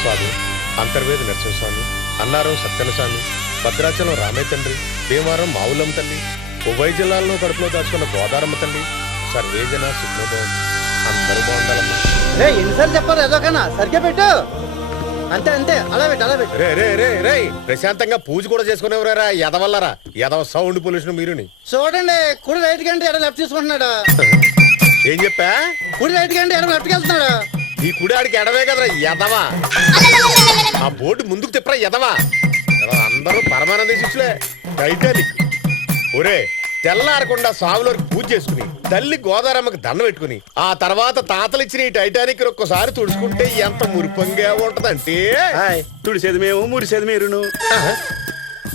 స్వామి, అంతర్వేది నరసింహస్వామి, అన్నారం సత్యనస్వామి, భద్రాచలం రామయ్య తండ్రి, భీమవరం మావులమ్మ తల్లి, ఉభయ జిల్లాలను కడుపులో దాచుకున్న గోదారమ్మ తల్లి, సర్వేజన సుఖ్నోభవం, అందరూ బాగుండాలమ్మా. ఎన్నిసార్లు చెప్పాలి ఏదోకన్నా సరిగ్గా పెట్టు. అంతే అంతే, అలా పెట్టు అలా పెట్టు. రే రే రే రే ప్రశాంతంగా పూజ కూడా చేసుకునేవరా ఎదవల్లరా, ఎదవ సౌండ్ పొల్యూషన్ మీరుని. చూడండి, కుడి రైట్ గంటే ఎడ లెఫ్ట్ తీసుకుంటున్నాడు. ఏం చెప్పా? కుడి రైట్ గంటే ఎడ లెఫ్ట్కి వెళ్తున్నాడు. ఈ కుడి ఆడికి ఎడవే కదరా ఎదవా. ఆ బోర్డు ముందుకు తిప్పరా ఎదవా. అందరూ పరమానంద శిష్యులే. టైటానిక్. ఒరే, తెల్లారకుండా స్వామిలోకి పూజ చేసుకుని తల్లి గోదారమ్మకి దండం పెట్టుకుని ఆ తర్వాత తాతలిచ్చిన ఈ టైటానిక్ ఒక్కసారి తుడుచుకుంటే ఎంత మురిపంగా ఉంటదంటే. తుడిసేది మేము, మురిసేది మీరును.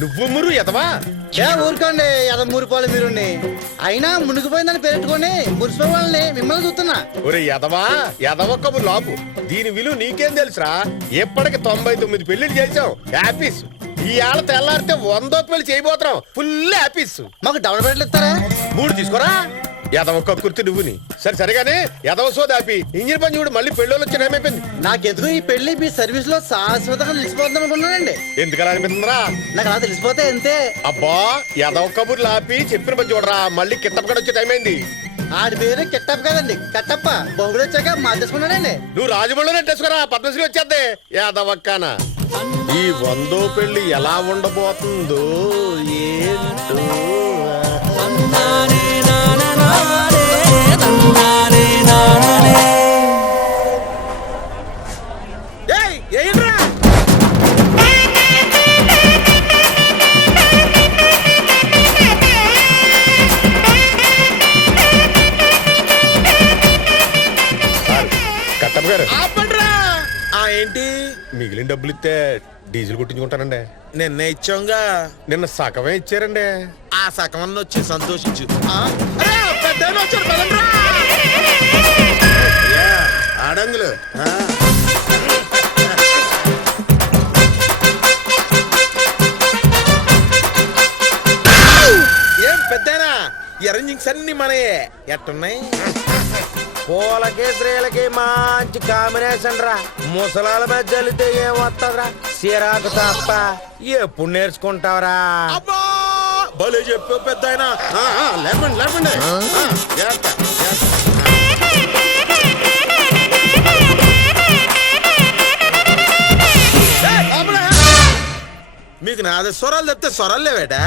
నువ్వు మురు ఎదవా. ఊరుకోండి, ఎద మురిపోవాలి మీరు. అయినా మునిగిపోయిందని పెట్టుకొని మురిసిపోయే వాళ్ళని మిమ్మల్ని చూస్తున్నా. ఒరే ఎదవా, ఎదవ కబుర్లు లాపు. దీని విలువ నీకేం తెలుసురా? ఎప్పటికి 99 పెళ్లిళ్ళు చేసాం. హ్యాపీస్. ఈ ఆళ్ళ తెల్లారితే 100 పెళ్లి చేయబోతున్నాం. Full happies. మాకు డబుల్ బెడ్లు ఇస్తారా? 3 తీసుకోరా. ఎదవ కుర్తి నువ్వుని. సరిగానే ఎదవ సోదాపి ఇంజిన్ పని చూడు. మళ్ళీ పెళ్ళోళ్ళు వచ్చిన ఏమైపోయింది. నాకెందుకు ఈ పెళ్లి మీ సర్వీస్ లో శాశ్వతంగా నిలిచిపోతాం అనుకున్నానండి. ఎందుకలా అనిపిస్తుందిరా? నాకు అలా తెలిసిపోతే అంతే. అబ్బా, ఎదవ కబుర్లు ఆపి చెప్పిన పని చూడరా. మళ్ళీ కిట్టప్పకడ వచ్చే టైం అయింది. ఆడి పేరు కిట్టప్ప కదండి, కట్టప్ప. బొంగుడు వచ్చాక మార్చేసుకున్నాడండి. నువ్వు రాజమండ్రిలో నెట్టేసుకోరా, పద్మశ్రీ వచ్చేద్దే. యాదవక్కన ఈ 100వ పెళ్లి ఎలా ఉండబోతుందో ఏంటో. కట్టప్ప గారు ఏంటి మిగిలిన డబ్బులు ఇస్తే డీజిల్ కొట్టించుకుంటానండి. నిన్న ఇచ్చాంగా. నిన్న సగమే ఇచ్చారండి. ఆ సగమన్న వచ్చి సంతోషించు. ఆడంగులు ఏం పెద్దనా? ఎరంజింగ్స్ అన్ని మనయే. ఎట్టున్నాయి? పూలకి స్త్రీలకి మంచి కాంబినేషన్ రా. ముసలాల మధ్య చల్లితే ఏమొస్తుందిరా? సిరాకు తప్ప. ఎప్పుడు నేర్చుకుంటావరా? భలే చెప్పు పెద్ద ఆయన. లేపండి లేపండి. మీకు నాదేశ్వరాలు చెప్తే స్వరాలు లేవేటా?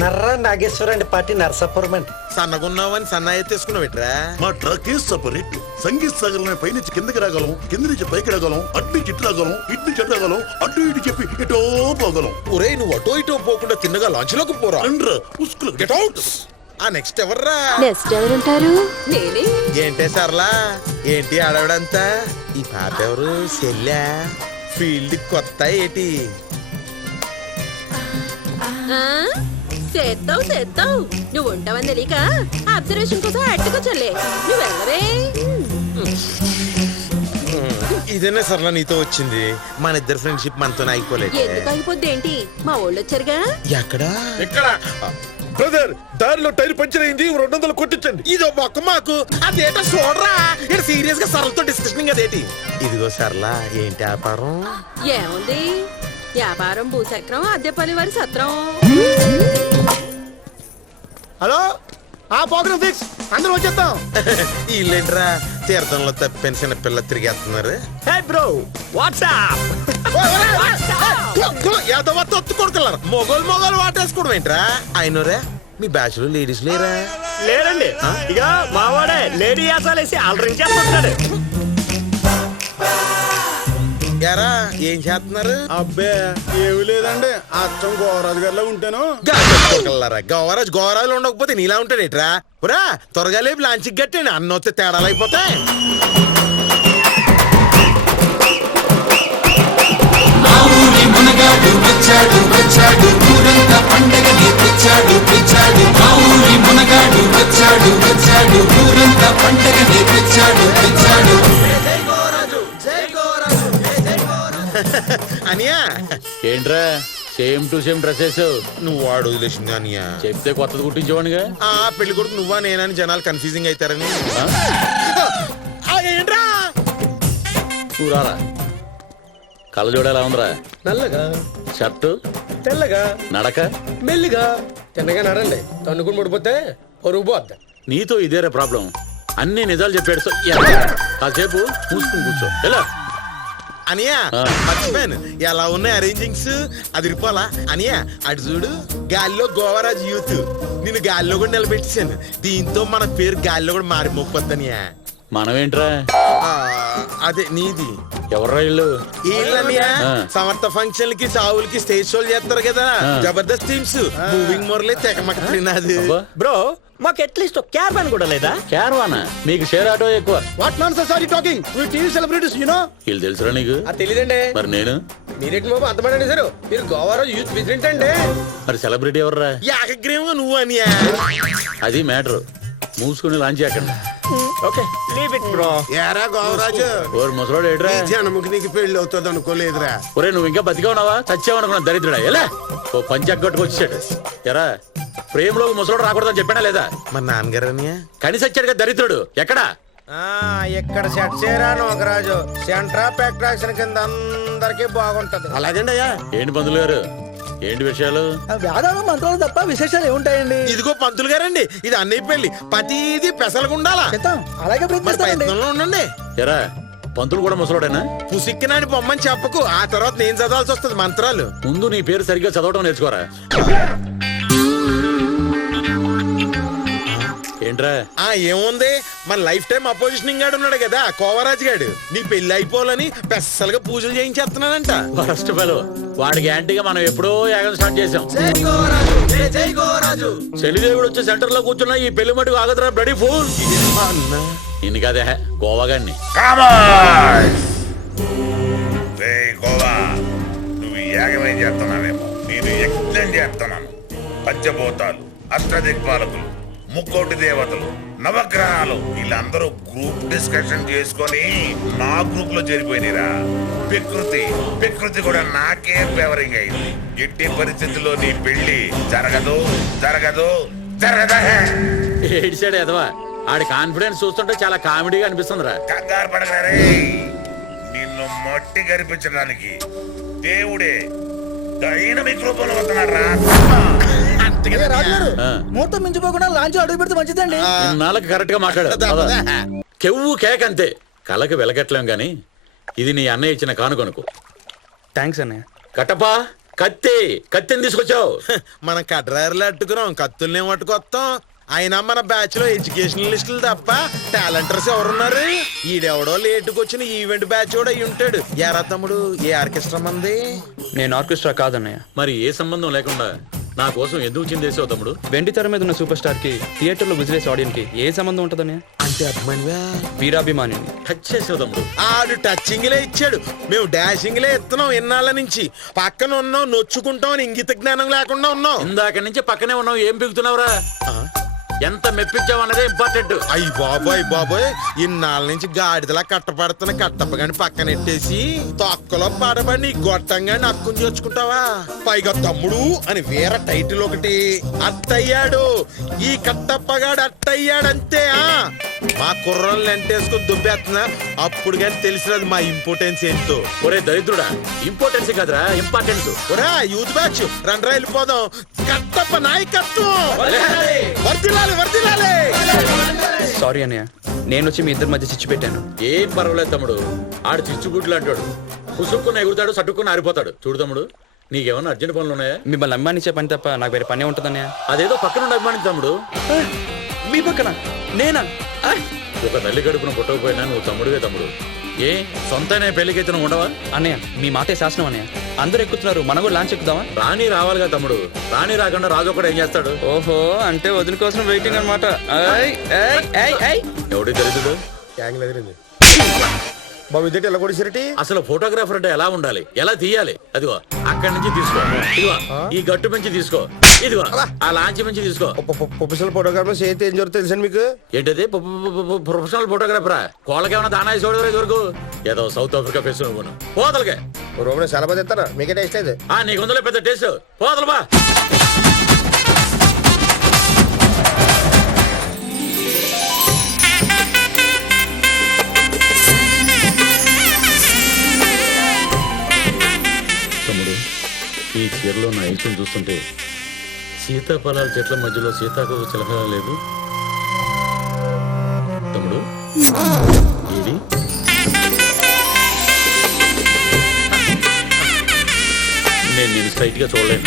నర్ర నాగేశ్వరండి పార్టీ నరసాపురం అండి. సన్నగున్నావని సన్నాయి తీసుకున్నావేట్రా? మా ట్రక్ సపరేట్. సంగీత్ సాగర్ పైనుంచి కిందకి రాగలం, కింద నుంచి పైకి రాగలం, అటు నుంచి ఇటు రాగలం, ఇటు నుంచి అటు రాగలం, అటు ఇటు చెప్పి ఇటో పోగలం. ఒరే, నువ్వు అటో ఇటో పోకుండా తిన్నగా లాంచ్ లోకి పోరా. Get out. ఆ నెక్స్ట్ ఎవర్రా? నెక్స్ట్ ఎవరుంటారు? నేనే. ఏంటే సర్లా, ఏంటి ఆడవడంతా? ఈ పాప ఎవరు? సెల్లా? ఫీల్డ్ కొత్త ఏటి? చేస్తావు నువ్వు ఉంటావని తెలియక అబ్జర్వేషన్ కోసం అట్టుకొచ్చలే. నువ్వు వెళ్ళవే. ఇదేనా సర్లా నీతో వచ్చింది? మన ఇద్దరు ఫ్రెండ్షిప్ మనతో అయిపోలేదు. ఎందుకు అయిపోద్ది ఏంటి? మా వాళ్ళు వచ్చారుగా. ఎక్కడా? ఎక్కడ? బ్రదర్, దారిలో టైర్ పంచర్ అయింది. 200 కొట్టించండి. ఇదో మొక్క మాకు అదేటో చూడరా. ఇక్కడ సీరియస్ గా సరళతో డిస్కషన్ అదేటి. ఇదిగో సర్లా, ఏంటి వ్యాపారం? ఏముంది, వ్యాపారం భూచక్రం, అద్దెపల్లి వారి సత్రం. హలో, ఆ ప్రోగ్రామ్ ఫిక్స్. అందరూ వచ్చేద్దాం. వీళ్ళేంట్రా తీర్థంలో తప్పిన చిన్న పిల్ల తిరిగేస్తున్నారు. మొగోలు వాటేసుకోవడం ఏంట్రా? అయినోరే, మీ బ్యాచ్ లో లేడీస్ లేరా? లేరండి. ఇక మావాడే లేడీ యాసాలేసి ఆల్డ్రింగ్ చేస్తున్నాడు. యారా, ఏం చేస్తున్నారు? అబ్బే ఏమి లేదండి, అచ్చం గోరాజు గారిలో ఉంటాను. గోరాజు ఉండకపోతే నీలా ఉంటాడేట్రా? పురా త్వరగా లేపు లాంచి గట్టండి. అన్న వస్తే తేడాలు అయిపోతాయి. అనియా, ఏంట్రా సేమ్ టు సేమ్ డ్రెస్సెస్? నువ్వు వాడు వదిలేసింది అనియా. చెప్తే కొత్తది కుట్టించేవాడిగా. ఆ పెళ్లి కొడుకు నువ్వా నేనని జనాలు కన్ఫ్యూజింగ్ అవుతారని. ఏంట్రా? కళ్ళజోడు ఎలా ఉందిరా? నల్లగా షర్టు తెల్లగా నడక మెల్లిగా తిన్నగా నడండి తన్నుకుని పడిపోతే పరుగు పోద్ది. నీతో ఇదేరా ప్రాబ్లం. అన్ని నిజాలు చెప్పాడు. కాసేపు చూసుకుని కూర్చో ఎలా. అనియా ఆ. మర్చిపోయాను, ఎలా ఉన్నాయి అరేంజింగ్స్? అది రిపోలా అనియా, అటు చూడు, గాల్లో గోవరాజ్ యూత్. నేను గాల్లో కూడా నిలబెట్టేశాను. దీంతో మన పేరు గాల్లో కూడా మారి మొప్పొద్దనియా. మనమేంట్రా? అదే నీది. ఎవర్రా ఇల్లు? వీళ్ళనియా ఆ. సమర్థ ఫంక్షన్లకి సావులకి స్టేజ్ షోలు చేస్తారు కదా, ఆ. జబర్దస్త్ టీమ్స్. మూవింగ్ మొరలే తెగమక్క నాది. అబ్బా, బ్రో మాకు అట్లీస్ట్ ఒక క్యాబ్ కూడా లేదా? క్యారవానా? మీకు షేర్ ఆటో ఎక్కువ. What nonsense are you talking? We TV celebrities you know. వీళ్ళు తెలుసురా నీకు? అది తెలియదండి. మరి నేను? మీరేంటి బాబు అంతమంది సార్? మీరు గోవారాజు యూత్ ప్రెసిడెంట్ అండి. మరి సెలబ్రిటీ ఎవర్రా? ఏకగ్రీవంగా నువ్వు అనియా. అది మ్యాటర్. మూసుకుని లాంచ్ చేయకండి. Okay leave it bro. ఏరా గోవరాజు, ఓరు ముసలోడు ఏడ్రా? ఈ జనముకి నీకు పెళ్లి అవుతుంది అనుకోలేదురా. ఒరే నువ్వు ఇంకా బతిగా ఉన్నావా? చచ్చావనుకున్నా దరిద్రుడా. ఎలా ఓ పంచగట్టుకు వచ్చాడు. ఎరా ప్రేమలో ముసలోడు రాకూడదని చెప్పాడా లేదా? మా నాన్నగారు అనియా. కనీసం వచ్చాడు కదా దరిద్రుడు. ఎక్కడా? ఇక్కడ సెట్ చేయరా నోకరాజు. సెంట్రా అట్రాక్షన్ కింద అందరికి బాగుంటది. అలాగండి అయ్యా. ఏంటి పంతులు గారు, ఏంటి విషయాలు? వేదాలు మంత్రాలు తప్ప విశేషాలు ఏముంటాయండి? ఇదిగో పంతులు గారండి, ఇది అన్నయ్య పెళ్లి. ప్రతిది పెసలుగుండాలా. అలాగే మరి ప్రయత్నంలో ఉండండి. ఎరా పంతులు కూడా ముసలోడేనా? పుసిక్కినాని బొమ్మని చెప్పకు, ఆ తర్వాత నేను చదవాల్సి వస్తుంది మంత్రాలు. ముందు నీ పేరు సరిగ్గా చదవడం నేర్చుకోరా. ఏంట్రా? ఏముంది, మన లైఫ్ టైం అపోజిషనింగ్ గాడు ఉన్నాడు కదా కోవరాజ్ గాడు, నీ పెళ్లి అయిపోవాలని పెద్దలుగా పూజలు చేయించేస్తున్నానంట. ఫస్ట్ ఫెలో వాడికి యాంటీగా మనం ఎప్పుడో యాగం స్టార్ట్ చేసాం. శనిదేవుడు వచ్చి సెంటర్ లో కూర్చున్నా ఈ పెళ్లి మటుకు ఆగదురా బ్లడీ ఫూల్. అన్నా ఇన్ని కాదే గోవాగాన్ని. గోవా నువ్వు ఈ యాగమేం చేస్తున్నావేమో, నేను యజ్ఞం చేస్తున్నాను. పంచభూతాలు, అష్టదిక్పాలకులు, ముక్కోటి దేవతలు, నవగ్రహాలు వీళ్ళందరూ గ్రూప్ డిస్కషన్ చేసుకొని నా గ్రూప్ లో చేరిపోయినరా. ప్రకృతి కూడా నాకే ఫేవరింగ్ అయింది. ఎట్టి పరిస్థితుల్లో నీ పెళ్లి జరగదు జరగదు జరగదా. ఏడిసాడు ఎదవా. ఆడి కాన్ఫిడెన్స్ చూస్తుంటే చాలా కామెడీగా అనిపిస్తుందిరా. కంగారు పడగలరే, నిన్ను మట్టి కనిపించడానికి దేవుడే డైనమిక్ రూపంలో వస్తున్నాడు రా. ఆ. ముహూర్తం మించిపోకుండా లాంచ్ అడుగు పెడితే మంచిదండి. ఇన్నాళ్ళకి కరెక్ట్ గా మాట్లాడు. కెవ్వు కేక్ అంతే, కళ్ళకి వెలగట్లేం గాని ఇది నీ అన్నయ్య ఇచ్చిన కానుకొనుకో. థ్యాంక్స్ అన్నయ్య. కట్టపా కత్తిని తీసుకొచ్చావు. మనం కడ్రాయర్లు అట్టుకున్నాం, కత్తుల్ని పట్టుకొస్తాం. అయినా మన బ్యాచ్ లో ఎడ్యుకేషనలిస్టులు తప్ప టాలెంటర్స్ ఎవరున్నారు? ఈడెవడో లేటుకు వచ్చిన ఈవెంట్ బ్యాచ్ కూడా అయి ఉంటాడు. ఎరా తమ్ముడు, ఏ ఆర్కెస్ట్రా మంది? నేను ఆర్కెస్ట్రా కాదన్నయ్య. మరి ఏ సంబంధం లేకుండా నా కోసం ఎందుకు చిందేసావు తమ్ముడు? వెండి తెర మీద ఉన్న సూపర్ స్టార్ కి థియేటర్ లో విజిలేస్ ఆడియన్స్ కి ఏ సంబంధం ఉంటదన్నయ్య? అంటే అభిమానివా? వీరాభిమానిని. టచ్ చేసావు తమ్ముడు. ఆడు టచ్చింగ్లే ఇచ్చాడు, మేము డాషింగ్లే ఇస్తున్నాం. ఎన్నాళ్ళ నుంచి పక్కన ఉన్నాం, నొచ్చుకుంటాం అని ఇంగిత జ్ఞానం లేకుండా ఉన్నాం. ఇందాక నుంచి పక్కనే ఉన్నావు, ఏం పిగుతున్నావురా? ఎంత మెప్పించావు అన్నదే ఇంపార్టెంట్. అయ్యి బాబోయ్, ఇన్నాళ్ళ నుంచి గాడిదలా కట్టపడుతున్న కట్టప్పగాని పక్కనెట్టేసి తొక్కలో పడబడి నీ గొట్టంగాని అక్కుని చేర్చుకుంటావా? పైగా తమ్ముడు అని వేరే టైటిల్ ఒకటి. అట్టయ్యాడు ఈ కట్టప్పగాడు, అట్టయ్యాడంతే. మా కుర్రోళ్ళు ఎంటేసుకుని దుబ్బేస్తున్నా, అప్పుడు కానీ తెలిసినది మా ఇంపార్టెన్స్ ఏంటో. ఒరే దరిద్రుడా, ఇంపార్టెన్స్ కాదురా ఇంపార్టెన్స్. ఒరా యూత్ బ్యాచ్ రండ్రా వెళ్ళిపోదాం. కట్టప్ప నాయకత్వం వర్ధిల్లాలి. సారీ అన్నయ్య, నేను వచ్చి మీ ఇద్దరి మధ్య చిచ్చు పెట్టాను. ఏం పర్వాలేదు తమ్ముడు, ఆడు చిచ్చుగుడ్లు అంటాడు. పుసుక్కుని ఎగురుతాడు, సట్టుకుని ఆరిపోతాడు. చూడు తమ్ముడు, నీకేమన్నా అర్జెంట్ పనులు ఉన్నాయా? మిమ్మల్ని అభిమానించే పని తప్ప నాకు వేరే పనే ఉంటదన్నయ్య. అదేదో పక్కన అభిమాని తమ్ముడు. మీ పక్కన నేనా? ఒక తల్లి గడుపున పుట్టకపోయినా నువ్వు తమ్ముడువే తమ్ముడు. ఏ సొంతనే పెళ్లికైతే నువ్వు ఉండవా? అన్నయ్య మీ మాటే శాసనం అన్నయ్య. అందరూ ఎక్కుతున్నారు, మనం కూడా లాంచ్ ఎక్కుదామా? రాణి రావాలిగా తమ్ముడు. రాణి రాకుండా రాజు ఒకడు ఏం చేస్తాడు? ఓహో, అంటే వదిన కోసం వెయిటింగ్ అనమాట. ఎవడి దరిద్రుడు? బాబు ఇదేంటి ఎలా కూడా సిరటి? అసలు ఫోటోగ్రాఫర్ అంటే ఎలా ఉండాలి, ఎలా తీయాలి? అదిగో అక్కడి నుంచి తీసుకో, ఇదిగో ఈ గట్టు నుంచి తీసుకో, ఇదిగో ఆ లాంచ్ నుంచి తీసుకో. ప్రొఫెషనల్ ఫోటోగ్రాఫర్ చేస్తే ఏం జరుగుతుంది తెలుసండి మీకు? ఏంటది ప్రొఫెషనల్ ఫోటోగ్రాఫరా? కోళ్ళకేమన్నా దానా చూడదు వరకు ఏదో సౌత్ ఆఫ్రికా ఫేస్ నువ్వు పోతలకే. రూమ్ చాలా మంది ఇస్తారా? మీకే టేస్ట్ అయితే నీకు ఉందలే పెద్ద టేస్ట్. పోతలు బా. చీరలో నా ఇష్టం చూస్తుంటే సీతాఫలాల చెట్ల మధ్యలో సీతాకోక చిలక లేదు. తమ్ముడు ఏది? నేను స్ట్రైట్ గా చూడలేను.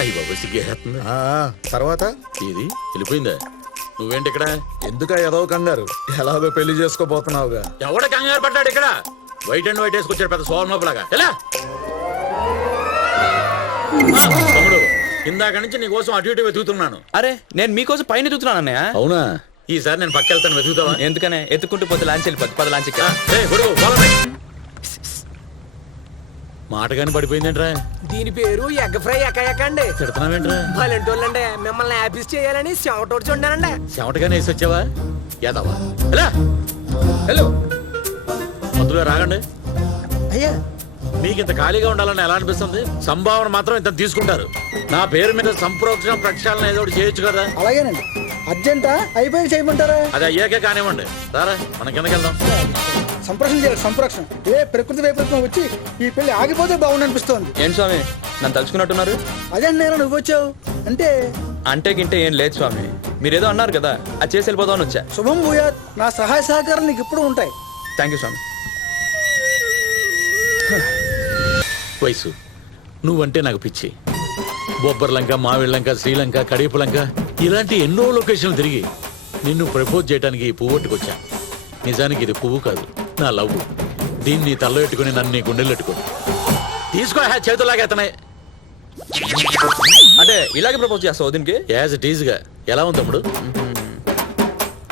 అయ్యి బాబా సిగ్గేస్తుంది. తర్వాత ఇది వెళ్ళిపోయిందా? నువ్వేంటి ఇక్కడ? ఎందుక ఏదో కంగారు, ఎలాగో పెళ్లి చేసుకోబోతున్నావుగా. ఎవడ కంగారు పడ్డాడు ఇక్కడ? వైట్ అండ్ వైట్ వేసుకొచ్చాడు పెద్ద సోమలాగా. ఎలా తమ్ముడు, ఇందాక నుంచి నీ కోసం అటు ఇటు వెతుకుతున్నాను. అరే నేను మీకోసం పైన ఎదుగుతున్నాను అన్నయ్య. అవునా? ఈసారి నేను పక్క వెళ్తాను, వెతుకుతావా? ఎందుకనే ఎత్తుకుంటూ పోతే లాంచ్ వెళ్ళిపోద్ది. పద లాంచ్ మాటగాని పడిపోయిందేంట్రా? దీని పేరు ఎగ్ ఫ్రై ఎక్కకండి. తిడుతున్నావేంట్రా? వాళ్ళంటోళ్ళండి మిమ్మల్ని ఆఫీస్ చేయాలని చెమటోడు చూడండి. చెమటగానే వేసి వచ్చావా యాదవా? ఎలా? హలో మందులో రాగండి. అయ్యా మీకు ఇంత ఖాళీగా ఉండాలని ఎలా అనిపిస్తుంది? సంభావన మాత్రం ఇంత తీసుకుంటారు. నా పేరు మీద సంప్రోక్షణ ప్రక్షాళన ఏదో ఒకటి చేయొచ్చు కదా. అలాగేనండి. అర్జెంటా అయిపోయి చేయమంటారా? అది అయ్యాకే కానివ్వండి. రారా మనం కిందకి వెళ్దాం. సంప్రక్షణ చేయాలి, సంప్రక్షణ. ప్రకృతి వైపరీత్యం వచ్చి ఈ పెళ్లి ఆగిపోతే బాగుండు అనిపిస్తోంది. ఏంటి స్వామి నన్ను తలుచుకున్నట్టున్నారు? అదే నేను నువ్వు వచ్చావు అంటే గింటే ఏం లేదు స్వామి. మీరేదో అన్నారు కదా, అది చేసి వెళ్ళిపోదామని వచ్చా. శుభం భూయాత్. నా సహాయ సహకారాలు నీకు ఇప్పుడు ఉంటాయి. థ్యాంక్ యూ స్వామి. వయసు నువ్వంటే నాకు పిచ్చి. బొబ్బర్లంక, మావిళ్ళంక, శ్రీలంక, కడీపులంక ఇలాంటి ఎన్నో లొకేషన్లు తిరిగి నిన్ను ప్రపోజ్ చేయడానికి ఈ పువ్వు పట్టుకొచ్చా. నిజానికి ఇది పువ్వు కాదు, నా లవ్. దీన్ని తల్లో పెట్టుకుని నన్ను నీ గుండెలు పెట్టుకుని తీసుకో. చేతులాగా అతనే అంటే ఇలాగే ప్రపోజ్ చేస్తావు దీనికి? యాజ్ ఇట్ ఈజ్ గా. ఎలా ఉంది తమ్ముడు?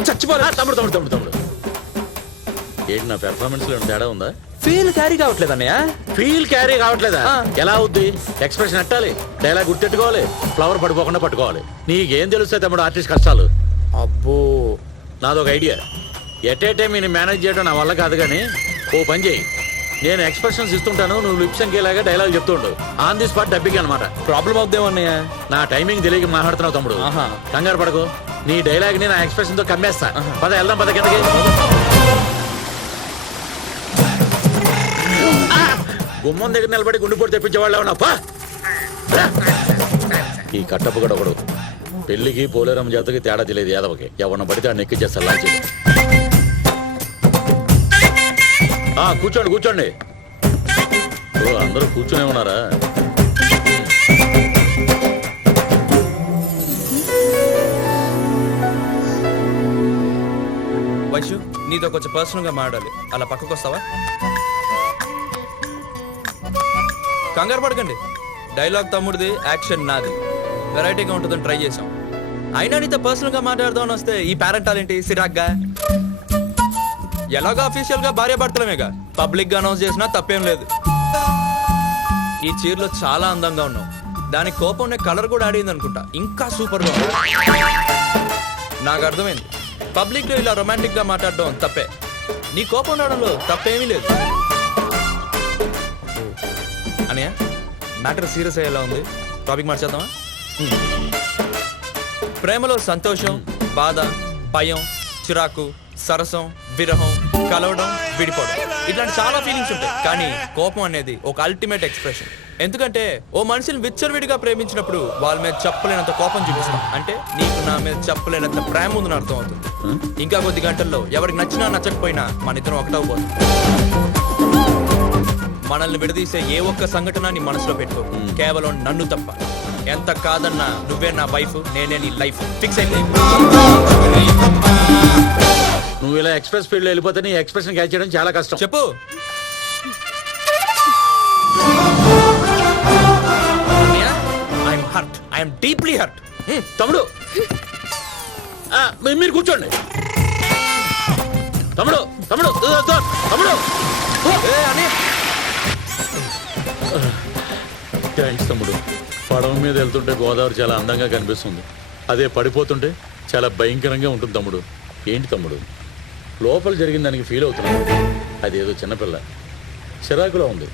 చచ్చిపోరా తమ్ముడు తమ్ముడు తమ్ముడు తమ్ముడు ఏంటి నా పెర్ఫార్మెన్స్ లో తేడా ఉందా? ఫీల్ క్యారీ కావట్లేదు అన్నయ్య. ఫీల్ క్యారీ కావట్లేదా? ఎలా అవుద్ది? ఎక్స్ప్రెషన్ ఎట్టాలి, డైలాగ్ గుర్తెట్టుకోవాలి, ఫ్లవర్ పడిపోకుండా పట్టుకోవాలి. నీకేం తెలుస్తాయి తమ్ముడు ఆర్టిస్ట్ కష్టాలు? అబ్బో నాదొక ఐడియా. ఎట్ ఏ టైం నేను మేనేజ్ చేయడం నా వల్ల కాదు, కానీ ఓ పని చేయి. నేను ఎక్స్ప్రెషన్స్ ఇస్తుంటాను, నువ్వు లిప్స్ అంకేలాగా డైలాగ్ చెప్తుండు. ఆన్ ది స్పాట్ డబ్బింగ్ అనమాట. ప్రాబ్లం అవుద్దేమో అన్నయ్య. నా టైమింగ్ తెలియక మాట్లాడుతున్నావు తమ్ముడు. కంగారు పడకు, నీ డైలాగ్ ని నా ఎక్స్ప్రెషన్ తో కమ్మేస్తా. పద వెళ్దాం, పద కిందకి. గుమ్మం దగ్గర నిలబడి గుండెపోటు తెప్పించేవాళ్ళు ఉన్నాపా. ఈ కట్టపు కూడా ఒకడు పెళ్లికి పోలేరమ్మ జాతకి తేడా తెలియదు యాదవకి. ఎవరిని పడితే ఆ నెక్కిచ్చేస్తారు లాంచి. కూర్చోండి కూర్చోండి. ఓ అందరూ కూర్చునే ఉన్నారా? వైషు నీతో కొంచెం పర్సనల్ గా మాట్లాడాలి. అలా పక్కకు వస్తావా? కంగారు పడకండి. డైలాగ్ తమ్ముడిది, యాక్షన్ నాది. వెరైటీగా ఉంటుందని ట్రై చేసాం. అయినా నీతో పర్సనల్ గా మాట్లాడదామని వస్తే ఈ పేరెంటాలేంటి సిరాగ్గా? ఎలాగో అఫీషియల్ గా భార్య భర్తలమేగా, పబ్లిక్ గా అనౌన్స్ చేసినా తప్పేం లేదు. ఈ చీరలో చాలా అందంగా ఉన్నావు. దానికి కోపం కలర్ కూడా ఆడింది అనుకుంటా. ఇంకా సూపర్ గా ఉంది. నాకు అర్థమైంది, పబ్లిక్ లో ఇలా రొమాంటిక్ గా మాట్లాడడం తప్పే. నీ కోపం రావడంలో తప్పేమీ లేదు. అనియా మ్యాటర్ సీరియస్ అయ్యేలా ఉంది. టాపిక్ మార్చేద్దామా? ప్రేమలో సంతోషం, బాధ, భయం, చిరాకు, సరసం, విరహం, కలవడం, విడిపోవడం ఇట్లాంటి చాలా ఫీలింగ్స్ ఉంటాయి. కానీ కోపం అనేది ఒక అల్టిమేట్ ఎక్స్ప్రెషన్. ఎందుకంటే ఓ మనిషిని విచ్చలవిడిగా ప్రేమించినప్పుడు వాళ్ళ మీద చెప్పలేనంత కోపం చూపిస్తాం. అంటే నీకు నా మీద చెప్పలేనంత ప్రేమ ఉందని అర్థం అవుతుంది. ఇంకా కొద్ది గంటల్లో ఎవరికి నచ్చినా నచ్చకపోయినా మన ఇద్దరం ఒకటవుపోతుంది. మనల్ని విడదీసే ఏ ఒక్క సంఘటన నీ మనసులో పెట్టుకో, కేవలం నన్ను తప్ప. ఎంత కాదన్నా నువ్వే నా వైఫ్, నేనే నీ లైఫ్. ఫిక్స్ అయింది. నువ్వు ఇలా ఎక్స్ప్రెస్ ఫీల్డ్ లో వెళ్ళిపోతే నీ ఎక్స్ప్రెషన్ క్యాచ్ చేయడం చాలా కష్టం. చెప్పు. I'm hurt. I'm deeply hurt. తమ్ముడు మీరు కూర్చోండి. తమ్ముడు తమ్ముడు తమ్ముడు థ్యాంక్స్ తమ్ముడు. పడవ మీద వెళ్తుంటే గోదావరి చాలా అందంగా కనిపిస్తుంది. అదే పడిపోతుంటే చాలా భయంకరంగా ఉంటుంది తమ్ముడు. ఏంటి తమ్ముడు లోపల జరిగిన దానికి ఫీల్ అవుతున్నాడు? అదేదో చిన్నపిల్ల చిరాకులో ఉంది.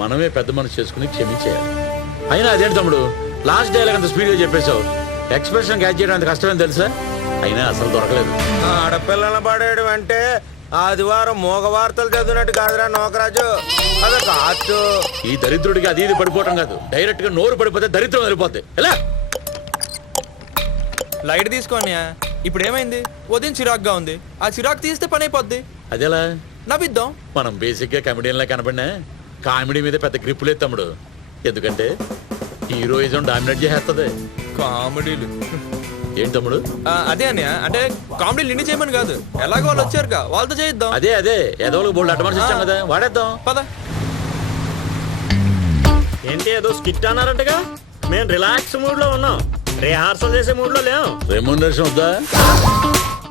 మనమే పెద్ద మనసు చేసుకుని క్షమించేయాలి. అయినా అదేంటి తమ్ముడు లాస్ట్ డైలాగ్ అంత స్పీడ్గా చెప్పేశావు? ఎక్స్ప్రెషన్ క్యాచ్ చేయడం అంత కష్టమని తెలుసా? అయినా అసలు దొరకలేదు. ఆడపిల్లల పడేయడం అంటే ఆదివారం మోగ వార్తలు చదివినట్టు కాదురా నోకరాజు, అదొక ఆర్ట్. ఈ దరిద్రుడికి అది ఇది పడిపోవటం కాదు, డైరెక్ట్ గా నోరు పడిపోతే దరిద్రం వెళ్ళిపోద్ది. ఎలా లైట్ తీసుకోని. ఇప్పుడు ఏమైంది? ఉదయం చిరాగ్గా ఉంది, ఆ చిరాకు తీస్తే పని అయిపోద్ది. అదెలా? నవ్విద్దాం. మనం బేసిక్ గా కమెడియన్ లా కనపడినా కామెడీ మీద పెద్ద గ్రిప్ లేదు తమ్ముడు. ఎందుకంటే హీరోయిజం డామినేట్ చేసేస్తుంది. కామెడీలు ఏంటి తమ్ముడు? అదే అన్నయ్య, అంటే కామెడీలు నిండి చేయమని కాదు, ఎలాగో వాళ్ళు వచ్చారుగా వాళ్ళతో చేయిద్దాం. అదే ఎదవలకు బోల్డ్ అడ్వాన్స్ ఇచ్చాం కదా, వాడేద్దాం. పద. ఏంటి ఏదో స్కిట్ అన్నారంటగా? మేము రిలాక్స్ మూడ్ లో ఉన్నాం, రిహార్సల్ చేసే మూడ్ లో లేం. రెమ్యూనరేషన్ వద్దా?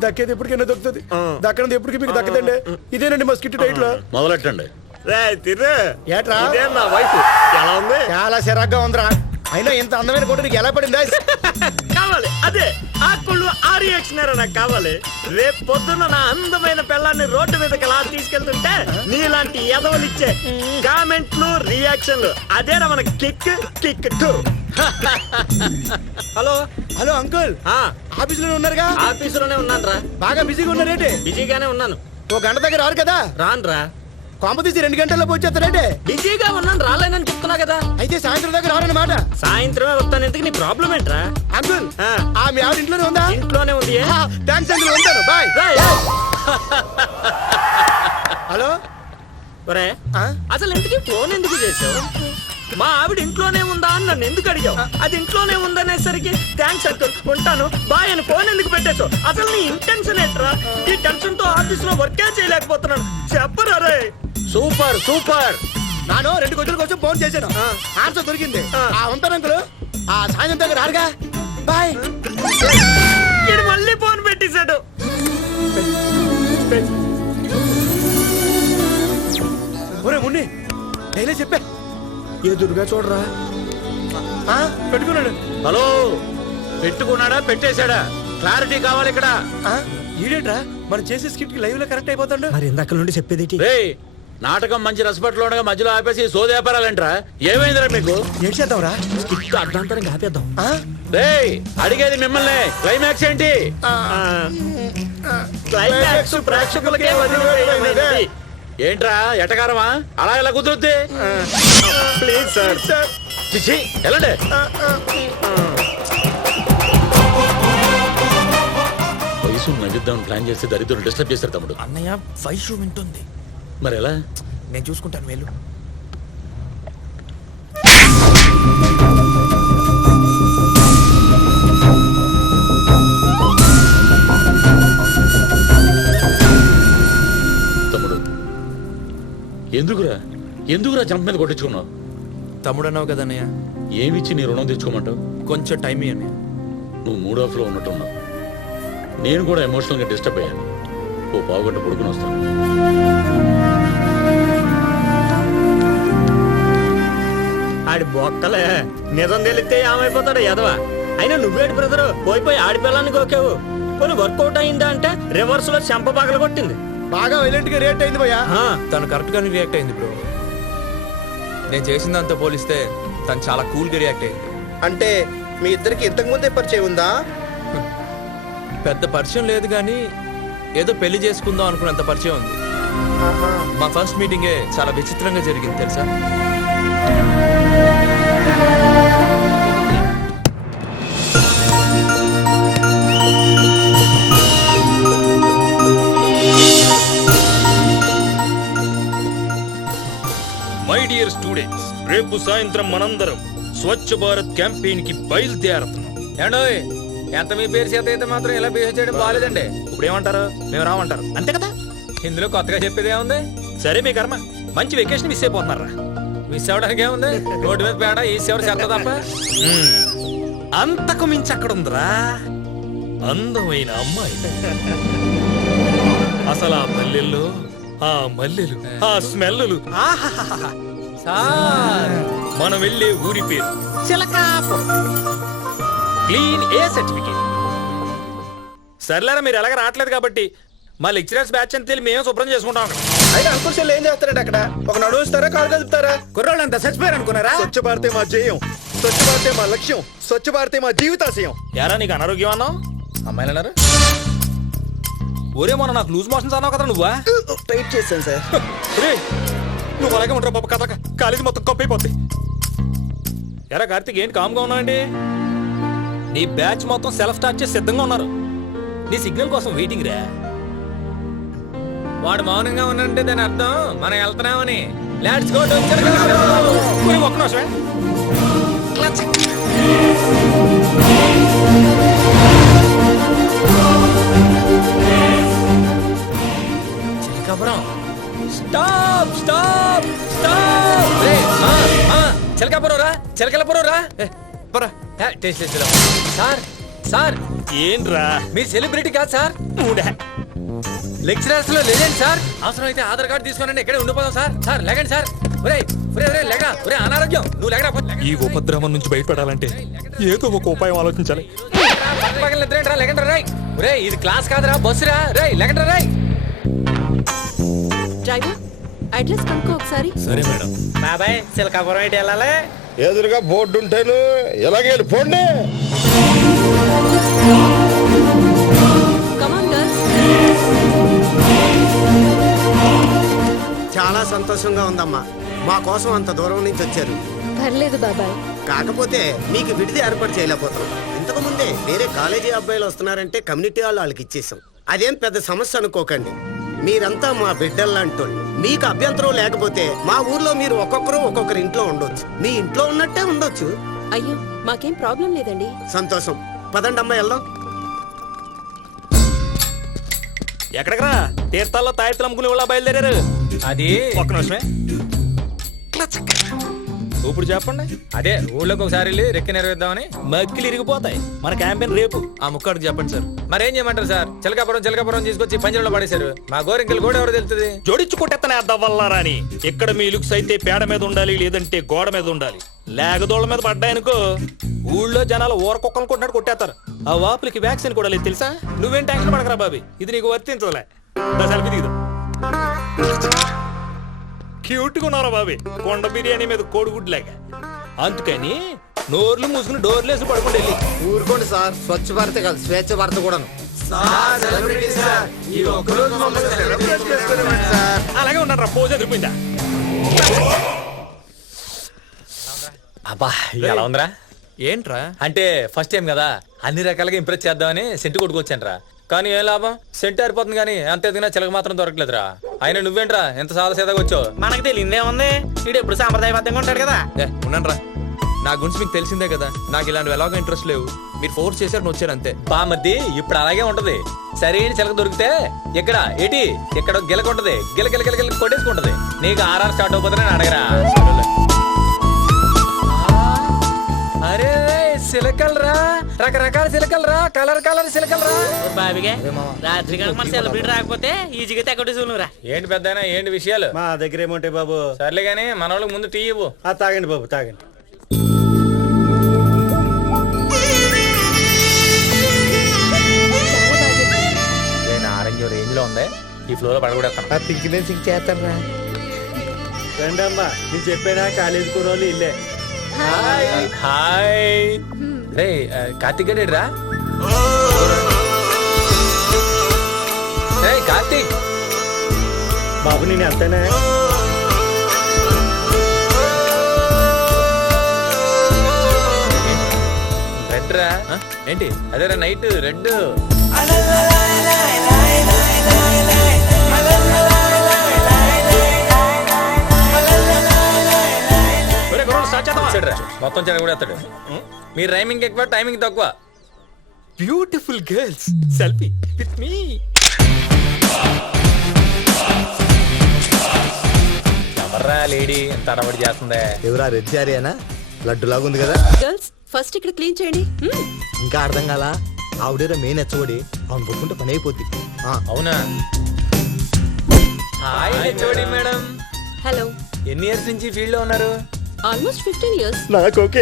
దక్కేది ఎప్పటికైనా దొరుకుతుంది, దక్కనది ఎప్పటికీ మీకు దక్కదండి. ఇదేనండి మా స్కిట్ టైట్ లో. మొదలెట్టండి. ఏట్రా నా వైఫ్ ఎలా ఉంది? చాలా చిరాగ్గా ఉందిరా. అయినా ఇంత అందమైన కోట నీకు ఎలా పడిందా? కావాలి అదే ఆ కుళ్ళు, ఆ రియాక్షన్ నాకు కావాలి. రేపు పొద్దున్న నా అందమైన పిల్లాన్ని రోడ్డు మీదకి ఎలా తీసుకెళ్తుంటే నీలాంటి ఎదవలు ఇచ్చే కామెంట్లు, రియాక్షన్లు, అదేనా మన kick kick too. Hello hello uncle, ఆఫీసులోనే ఉన్నారుగా? ఆఫీసులోనే ఉన్నాను రా. బాగా బిజీగా ఉన్నారేంటి? బిజీగానే ఉన్నాను. ఓ గంట దగ్గర రారు కదా? రానురా. కాంపిటీసి 2 గంటల్లో పోచేస్తారంటే? బిజీగా ఉన్నాను, రాలేనని చెప్తున్నా కదా. అయితే సాయంత్రం దగ్గర రారన్నమాట. సాయంత్రమే వస్తాను. ఎందుకు నీ ప్రాబ్లం ఏంట్రా? అంకుల్ మీ ఆవిడ ఇంట్లోనే ఉందా? ఇంట్లోనే ఉంది. థ్యాంక్స్ అంకుల్, ఉంటాను, బాయ్. హలో ఒరే, అసలు ఎందుకు ఫోన్ ఎందుకు చేసావు? మా ఆవిడ ఇంట్లోనే ఉందా అని నన్ను ఎందుకు అడిగావు? అది ఇంట్లోనే ఉందనేసరికి థ్యాంక్స్ అంకుల్, ఉంటాను, బాయ్ అని ఫోన్ ఎందుకు పెట్టేశావు? అసలు నీ ఇంటెన్షన్ ఏంట్రా? ఈ టెన్షన్ తో ఆఫీస్ లో వర్కే చేయలేకపోతున్నాను. చెప్పరా రే. Super super. నాను 2 గంటల కోసం ఫోన్ చేశాను, ఆన్సర్ దొరికింది. ఉంటాను అంకుల్, సాయంత్రం దగ్గర రారుగా, బాయ్. ఈడు మళ్ళీ ఫోన్ పెట్టేశాడు. ఒరే మున్ని, డైలీ చెప్పే. ఎదురుగా చూడరా. పెట్టుకున్నాడు. హలో, పెట్టుకున్నాడా పెట్టేశాడా? క్లారిటీ కావాలి ఇక్కడ. ఈడేట్రా మనం చేసే స్కిట్ కి లైవ్ లో కరెక్ట్ అయిపోతాడు. మరి ఇందాక నుండి చెప్పేది రేయ్, నాటకం మంచి రసపట్లో ఉండగా మధ్యలో ఆపేసి సోదేపారాలంటరా? ఏమైందిరా మీకు? ఏం చేద్దాంరా? స్కిట్ అర్ధాంతరంగా ఆపేద్దాం. రేయ్, అడిగేది మిమ్మల్ని, క్లైమాక్స్ ఏంటి? క్లైమాక్స్ ప్రేక్షకులకే వదిలివేయమైనది. ఏంట్రా ఎటకారమా? అలా ఎలా కుదురుద్ది? Please sir. చిచ్చి, ఎలాంటి వయసు నవ్విద్దాం ప్లాన్ చేస్తే దరిద్రులు డిస్టర్బ్ చేస్తారు తమ్ముడు. అన్నయ్య వైషు వింటుంది. మరి ఎలా? నేను చూసుకుంటాను, వెళ్ళు. తమ్ముడు, ఎందుకురా జంప్ మీద కొట్టించుకున్నావు? తమ్ముడు అన్నావు కదా అన్నయ్య, ఏమిచ్చి నీ రుణం తెచ్చుకోమంటావు? కొంచెం టైం ఇవ్వండి. నువ్వు మూడ్ ఆఫ్ లో ఉన్నట్టున్నావు. నేను కూడా ఎమోషనల్ గా డిస్టర్బ్ అయ్యాను. ఓ పావుగంట పడుకుని వస్తాను. ఆడి బొక్కలే నిజం తెలిస్తే ఏమైపోతాడు ఎదవా. అయినా నువ్వేడు బ్రదరు, పోయిపోయి ఆడి పిల్లాన్ని గోకావు. కొన్ని వర్కౌట్ అయిందా అంటే రివర్స్ లో చెంప పగల కొట్టింది. బాగా వైలెంట్ గా రియాక్ట్ అయింది భయ్యా. తను కరెక్ట్ గానే రియాక్ట్ అయింది బ్రో. నేను చేసిన దాంతో పోలిస్తే తను చాలా కూల్ గా రియాక్ట్ అయింది. అంటే మీ ఇద్దరికి ఇంతకు ముందే పరిచయం ఉందా? పెద్ద పరిచయం లేదు కానీ ఏదో పెళ్లి చేసుకుందాం అనుకున్నంత పరిచయం ఉంది. మా ఫస్ట్ మీటింగే చాలా విచిత్రంగా జరిగింది తెలుసా? మై డియర్ స్టూడెంట్స్, రేపు సాయంత్రం మనందరం స్వచ్ఛ భారత్ క్యాంపెయిన్ కి బయలుదేరుతున్నాం. ఏండోయ్, ఎంత మీ పేరు చేత అయితే మాత్రం ఇలా బిహేవ్ చేయడం బాగాలేదండి. ఇప్పుడు ఏమంటారు? మేము రామంటారు, అంతే కదా. ఇందులో కొత్తగా చెప్పేది ఏముంది? సరే మీ కర్మ, మంచి వెకేషన్ మిస్ అయిపోతున్నారా? మిస్ అవ్వడానికి ఏముంది? రోడ్డు మీద పేడ ఈ సేవ చెత్త తప్ప. అంతకు మించి అక్కడ ఉందిరా అందమైన అమ్మాయి. అసలు ఆ పల్లెల్లో ఆ మల్లెలు, ఆ స్మెల్లులు, సార్ మనం వెళ్ళే ఊరి పేరు చిలకాపురం. క్లీన్ ఏ సర్టిఫికేట్. సర్లేరా, మీరు ఎలాగ రావట్లేదు కాబట్టి మా లెక్చరర్స్ బ్యాచ్ అని తెలిసి మేము శుభ్రం చేసుకుంటాం. అయితే అంకుల్ ఏం చేస్తారండి అక్కడ? ఒక నడుస్తారా, కాలు కదుపుతారా? కుర్రోళ్ళంతా చచ్చిపోయారు అనుకున్నారా? స్వచ్ఛ భారతే మా జయం, స్వచ్ఛ భారతే మా లక్ష్యం, స్వచ్ఛ భారతే మా జీవితాశయం. యారా నీకు అనారోగ్యం అన్నావు? అమ్మాయిలు అన్నారు. ఒరే మొన్న నాకు లూజ్ మోషన్స్ అన్నావు కదా నువ్వా టైట్ చేశాను సార్. ఒరేయ్, నువ్వు అలాగే ఉంటావు పాప కథ కాలేజీ మొత్తం కప్పైపోద్ది. ఎరా కార్తీక్ ఏంటి కామ్గా ఉన్నావండి? నీ బ్యాచ్ మొత్తం సెల్ఫ్ స్టార్ట్ చేసి సిద్ధంగా ఉన్నారు. నీ సిగ్నల్ కోసం వెయిటింగ్ రా. వాడు మౌనంగా ఉన్నంటే దాని అర్థం మనం వెళ్తున్నామని. Let's go. ఒక్క నిమిషమే. Chilakapuram stop stop stop. Chilakapuram రా, చిలకలపురం రా. పరా సార్ సార్ ఏంట్రా మీరు సెలబ్రిటీ కాదు సార్. లెక్చరర్స్ లో లేదండి సార్. అవసరం అయితే ఆధార్ కార్డు తీసుకోనండి, ఇక్కడే ఉండిపోదాం సార్. సార్ లేకండి సార్. ఒరే ఒరే ఒరే లేగా. ఒరే అనారోగ్యం, నువ్వు లేకరా. ఈ ఉపద్రవం నుంచి బయటపడాలంటే ఏదో ఒక ఉపాయం ఆలోచించాలి. లేకండి రాయ్. ఒరే ఇది క్లాస్ కాదురా, బస్సురా. రై లేకండి రాయ్. డ్రైవర్ అడ్రస్ కనుక్కో ఒకసారి. సరే మేడం. బాబాయ్ చిలకాపురం ఏంటి వెళ్ళాలి? ఎదురుగా బోర్డు ఉంటాను, ఎలాగే వెళ్ళిపోండి. కమాన్ గర్ల్స్. చాలా సంతోషంగా ఉందమ్మా, మా కోసం అంత దూరం నుంచి వచ్చారు. పర్లేదు బాబాయ్. కాకపోతే మీకు విడిది ఏర్పాటు చేయలేకపోతున్నాం. ఇంతకు ముందే వేరే కాలేజీ అబ్బాయిలు వస్తున్నారంటే కమ్యూనిటీ హాల్ వాళ్ళకి ఇచ్చేసాం. అదేం పెద్ద సమస్య అనుకోకండి. మీరంతా మా బిడ్డల్లాంటోళ్ళు. మీకు అభ్యంతరం లేకపోతే మా ఊర్లో మీరు ఒక్కొక్కరు ఒక్కొక్కరి ఇంట్లో ఉండొచ్చు. మీ ఇంట్లో ఉన్నట్టే ఉండొచ్చు. అయ్యో మాకేం ప్రాబ్లం లేదండి. సంతోషం. పదండి అమ్మాయి వెళ్దాం. ఎక్కడికరా? తీర్థాల్లో తాయెత్తులు అమ్ముకునే వాళ్ళ బయలుదేరారు. అది ఒక్క నిమిషమే. ఇప్పుడు చెప్పండి. అదే ఊళ్ళోకి ఒకసారి వెళ్ళి రెక్కి నెరవేద్దామని. మగ్గిలు ఇరిగిపోతాయి. మన క్యాంపెయిన్ రేపు. ఆ ముక్కడికి చెప్పండి సార్. మరేం చేయమంటారు సార్? చిలకాపురం తీసుకొచ్చి పంజరంలో పడేశారు. మా గోరింకలు కూడా ఎవరు తెలుస్తుంది? జోడించుకుంటేనే అద్దవల్లారా అని. ఇక్కడ మీ లుక్స్ అయితే పేడ మీద ఉండాలి, లేదంటే గోడ మీద ఉండాలి. లేగదోళ్ళ మీద పడ్డాయనుకో ఊళ్ళో జనాలు ఊరకొక్కలు కొట్టినట్టు కొట్టేస్తారు. ఆ వాపులకి వ్యాక్సిన్ కూడా లేదు తెలుసా? నువ్వేం టెన్షన్ పడకరా బాబీ, ఇది నీకు వర్తించలే. సెల్ఫీ దిగుదాం. క్యూట్గా ఉన్నారా బాబీ, కొండ బిర్యానీ మీద కోడిగుడ్లాగా. అందుకని నోర్లు మూసుకుని డోర్లు వేసి పడుకుంటే వెళ్ళి. ఊరుకోండి సార్, స్వచ్ఛ భారత్ కాదు స్వేచ్ఛ భారత్ కూడా. అలాగే ఉన్నారా? పోజ్ ఎదిరిపోయిందా? అబ్బా ఎలా ఉందిరా? ఏంట్రా? అంటే ఫస్ట్ టైం కదా, అన్ని రకాలుగా ఇంప్రెస్ చేద్దామని సెంటు కొట్టుకొచ్చాను రా. కానీ ఏం లాభం, సెంటు ఆరిపోతుంది కానీ అంత ఎదిగినా చిలక మాత్రం దొరకలేదురా. అయినా నువ్వేంట్రా ఎంత సాదాగా వచ్చావు? మనకు తెలియదే ఉంది, వీడు ఎప్పుడు సాంప్రదాయబద్ధంగా ఉంటాడు కదా. ఉండండి రా, నా గురించి మీకు తెలిసిందే కదా. నాకు ఇలాంటి ఎలాగో ఇంట్రెస్ట్ లేవు. మీరు ఫోర్స్ చేశారు, నువ్వు వచ్చారు అంతే. బామద్ది ఇప్పుడు అలాగే ఉంటది. సరైన చిలక దొరికితే ఎక్కడ ఏటి ఎక్కడ గిలక ఉంటది, గిల గిల గిల గిల కొట్టేసుకుంటది. నీకు ఆర్ఆర్ స్టార్ట్ అయిపోతే నేను అడగరా. అరే సిలకలరా, రకరకాల సిలకలరా, కలర్ కలర్ సిలకలరా. బాబిగా రాత్రి మన సెలబ్రిటీ రాకపోతే ఈజీగా తెగొట్టేసుకున్నారా. ఏంటి పెద్దయినా ఏంటి విషయాలు? మా దగ్గర ఏముంటాయి బాబు. సర్లే గానీ మన వాళ్ళకి ముందు టీ ఇవ్వు. తాగండి బాబు తాగండి. ఆరెంజ్ రేంజ్ లో ఉంది, ఈ ఫ్లోర్ లో పడగొడేస్తాను. రండి అమ్మా, నేను చెప్పానా కాలేజీ కూరలు ఇల్లే. హాయ్ రే కార్తీక్ గడేడు రా. కార్తీక్ బాబు నేను అంతేనా? రెడ్ రా. ఏంటి? అదేరా నైట్ రెడ్. మొత్తం చెడగొడేస్తాడు. మీరు రైమింగ్ ఎక్కువ, టైమింగ్ తక్కువ. Beautiful girls selfie with me. ఎవర్రా లేడీ ఎంత అరవడి చేస్తుందే? ఎవరా రెడ్ జారీనా? లడ్డు లాగా ఉంది కదా. గర్ల్స్ ఫస్ట్ ఇక్కడ క్లీన్ చేయండి. ఇంకా అర్థం కాలా? ఆవిడేరా మెయిన్ ఎచ్చబడి అవును పట్టుకుంటే పని అయిపోద్ది. అవునా? Hi HOD madam. హలో. ఎన్ని ఇయర్స్ నుంచి ఫీల్డ్ లో ఉన్నారు? Almost 15 years. నాకు ఓకే.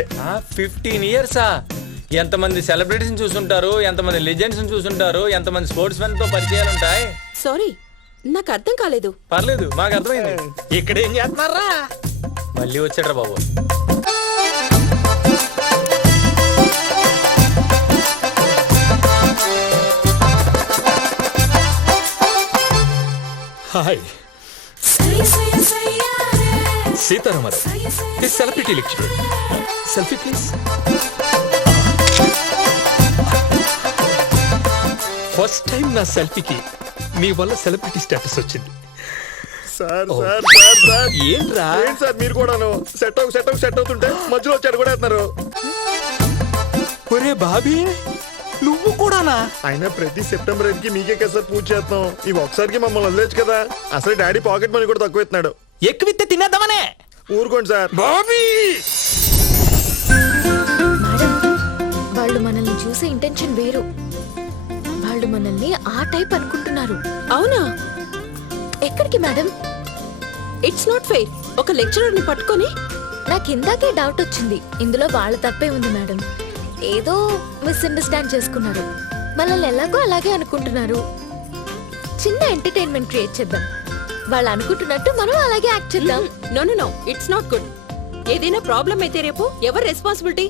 15 ఇయర్సా? ఎంతమంది సెలబ్రిటీస్ చూసుంటారు, ఎంతమంది లెజెండ్స్ చూసుంటారు, ఎంతమంది స్పోర్ట్స్ మెన్ తో పరిచయాలు ఉంటాయి. సారీ నాకు అర్థం కాలేదు. పర్లేదు మాకు అర్థమైంది. ఇక్కడ ఏం చేస్తున్నారా? మళ్ళీ వచ్చాడ్రా బాబు. Hi Sitaramarao the celebrity lecturer selfie please. First time నా సెల్ఫీకి మీ వల్ల సెలబ్రిటీ స్టేటస్ వచ్చింది. సార్ ఓ. సార్ సార్ సార్ ఏంట్రా ఏంటి సార్ మీరు కూడాను సెట్ అవుతుంటే మధ్యలో వచ్చాడు కూడా వేస్తున్నారు. ఒరే బాబీ నువ్వు కూడానా? అయినా ప్రతి సెప్టెంబర్ 8కి మీకే కదా సార్ పూజ చేస్తాం. ఇవి ఒకసారికి మమ్మల్ని వదిలేచ్చు కదా. అసలు డాడీ పాకెట్ మనీ కూడా తక్కువ ఇస్తున్నాడు. ఎక్కువిస్తే తినేద్దామనే. ఊరుకోండి సార్. బాబీ వాళ్ళు మనల్ని చూసే ఇంటెన్షన్ వేరు. వాళ్ళు మనల్ని ఆ టైప్ అనుకుంటున్నారు. అవునా? ఎక్కడికి మేడం? It's not fair. ఒక లెక్చరర్ ని పట్టుకొని నాకు ఇందాకే డౌట్ వచ్చింది. ఇందులో వాళ్ళ తప్పే ఉంది మేడం. ఏదో మిస్అండర్స్టాండ్ చేసుకున్నారు. మనల్ని ఎలాగో అలాగే అనుకుంటున్నారు. చిన్న ఎంటర్టైన్మెంట్ క్రియేట్ చేద్దాం. వాళ్ళు అనుకుంటున్నట్టు మనం అలాగే యాక్ట్ చేద్దాం. No no no it's not good. ఏదైనా ప్రాబ్లం అయితే రేపు ఎవరు రెస్పాన్సిబిలిటీ?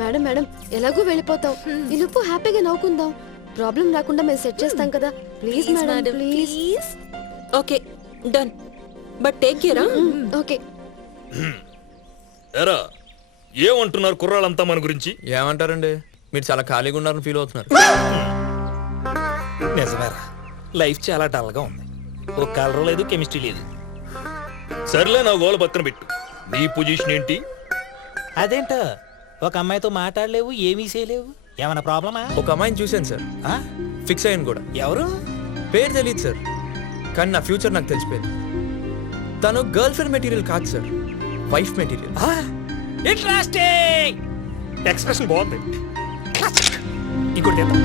మేడం మేడం ఎలాగో వెళ్ళిపోతాం. ఈ లోపు హ్యాపీగా నవ్వుకుందాం. ప్రాబ్లం రాకుండా మేము సెట్ చేస్తాం కదా. Please madam please. Okay done. But take care. Okay. ఎరా ఏమంటున్నారు కుర్రాళ్ళంతా మన గురించి? ఏమంటారండి, మీరు చాలా ఖాళీగా ఉన్నారని ఫీల్ అవుతున్నారు. నిజమేరా, లైఫ్ చాలా డల్గా ఉంది. ఒక కలర్ లేదు, కెమిస్ట్రీ లేదు. సర్లే నా గోల పక్కన పెట్టు. నీ పొజిషన్ ఏంటి? అదేంట ఒక అమ్మాయితో మాట్లాడలేవు, ఏమీ చేయలేవు. ఏమైనా ప్రాబ్లమా? ఒక అమ్మాయిని చూశాను సార్, ఫిక్స్ అయ్యాను కూడా. ఎవరు? పేరు తెలియదు సార్, కానీ నా ఫ్యూచర్ నాకు తెలిసిపోయింది. తను గర్ల్ ఫ్రెండ్ మెటీరియల్ కాదు sir, wife material. Interesting expression బాగుంది. ఇంకోటి చేద్దాం.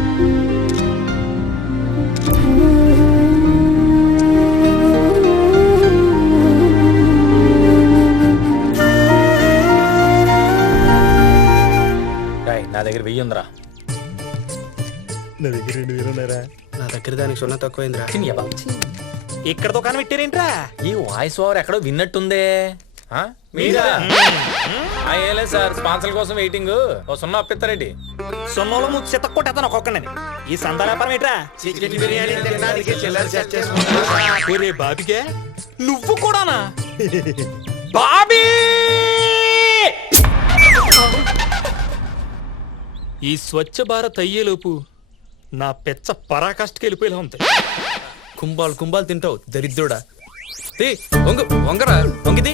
నా దగ్గర 1000 ఉందిరా. నా దగ్గర 2000 ఉన్నారా? నా దగ్గర దానికి సున్నా తక్కువైందిరా. ఇక్కడ దుకాణం పెట్టారేంట్రా? ఈ వాయిస్ ఓవర్ ఎక్కడో విన్నట్టుందే. మీరా? ఏం లేదు సార్, స్పాన్సర్ కోసం వెయిటింగ్. ఓ 0 అప్పిస్తారేంటి? సొన్నోలో ముచ్చి చెత్త కొట్టేస్తాను ఒక్కొక్కనని. ఈ సంత వ్యాపారం ఏంట్రా? చికెన్ బిర్యానీ తినడానికి చిల్లర సెట్ ఒరే బాబికే నువ్వు కూడానా? బాబీ! ఈ స్వచ్ఛ భారత్ అయ్యేలోపు నా పెచ్చ పరాకాష్ఠకి వెళ్ళిపోయేలా ఉంది. కుంభాలు కుంభాలు తింటావు దరిద్రుడా. వంగు వంగరా, వంగిది.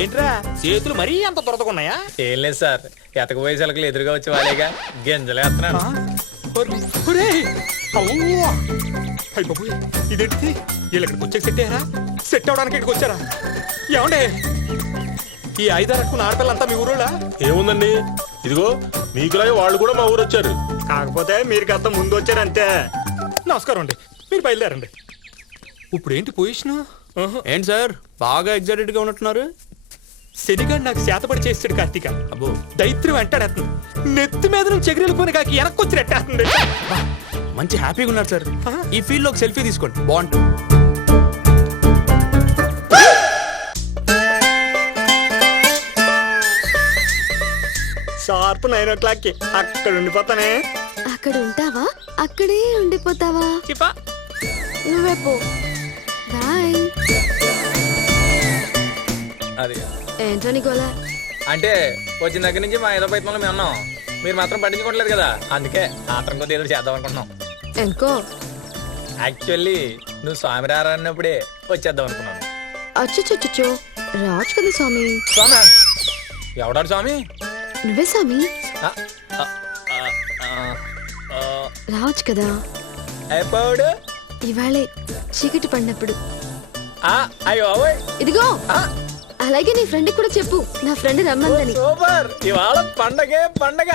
ఏంట్రా చేతులు మరీ అంత దొరదకున్నాయా? ఏం లేదు సార్, ఎతకపోయే సెలకలు ఎదురుగా వచ్చి వాళ్ళేగా గింజలు వేస్తున్నాను. ఇదేంటి వీళ్ళు ఇక్కడికి వచ్చే సెట్ అయ్యారా? సెట్ అవడానికి ఇక్కడికి వచ్చారా? ఏమండే ఈ 5-6 అట్టుకున్న ఆడపిల్లంతా మీ ఊరోళ్ళా? ఏముందండి, ఇదిగో మీకులాగే వాళ్ళు కూడా మా ఊరు వచ్చారు. కాకపోతే మీరు కాస్త ముందు వచ్చారంతే. నమస్కారం అండి, మీరు బయలుదేరండి. ఇప్పుడు ఏంటి పొజిషన్? ఏంటి సార్ బాగా ఎగ్జైటెడ్ గా ఉన్నట్టున్నారు? శనిగాడు నాకు చేతపడి చేస్తాడు కార్తీక. అబ్బో, దైత్రం వెంటాడేస్తుంది. నెత్తి మీద నుంచి ఎగిరెళ్ళిపోయిన కాకి వెనక్కి వచ్చి రెట్టేస్తుంది. మంచి హ్యాపీగా ఉన్నారు సార్. ఈ ఫీల్డ్ లో ఒక సెల్ఫీ తీసుకోండి, బాగుంటుంది. షార్ప్ 9 o'clock అక్కడ ఉండిపోతానే. అక్కడ ఉంటావా? అక్కడే ఉండిపోతావా? నువ్వే పో. బాయ్. అది ఏంటో నీ గోలా? అంటే వచ్చిన దగ్గర నుంచి మా ఏదో ప్రయత్నంలో మేము ఉన్నాం. మీరు మాత్రం పట్టించుకోవట్లేదు కదా, అందుకే ఆత్రం కొద్ది ఏదో చేద్దాం అనుకున్నాం. ఎంకో యాక్చువల్లీ నువ్వు స్వామి రారా అన్నప్పుడే వచ్చేద్దాం అనుకున్నాను. అచ్చో రాజు కదా స్వామి. స్వామి ఎవడాడు స్వామి? నువ్వే స్వామి. ఆ, ఆ, ఆ, ఆ, ఆ. రాజు కదా. ఎప్పుడు? ఇవాళే చీకటి పడినప్పుడు. అయ్యో ఓయ్. ఇదిగో అలాగే నీ ఫ్రెండ్ కూడా చెప్పు, నా ఫ్రెండ్ రమ్మందని. సూపర్, ఇవాళ పండగే పండగ.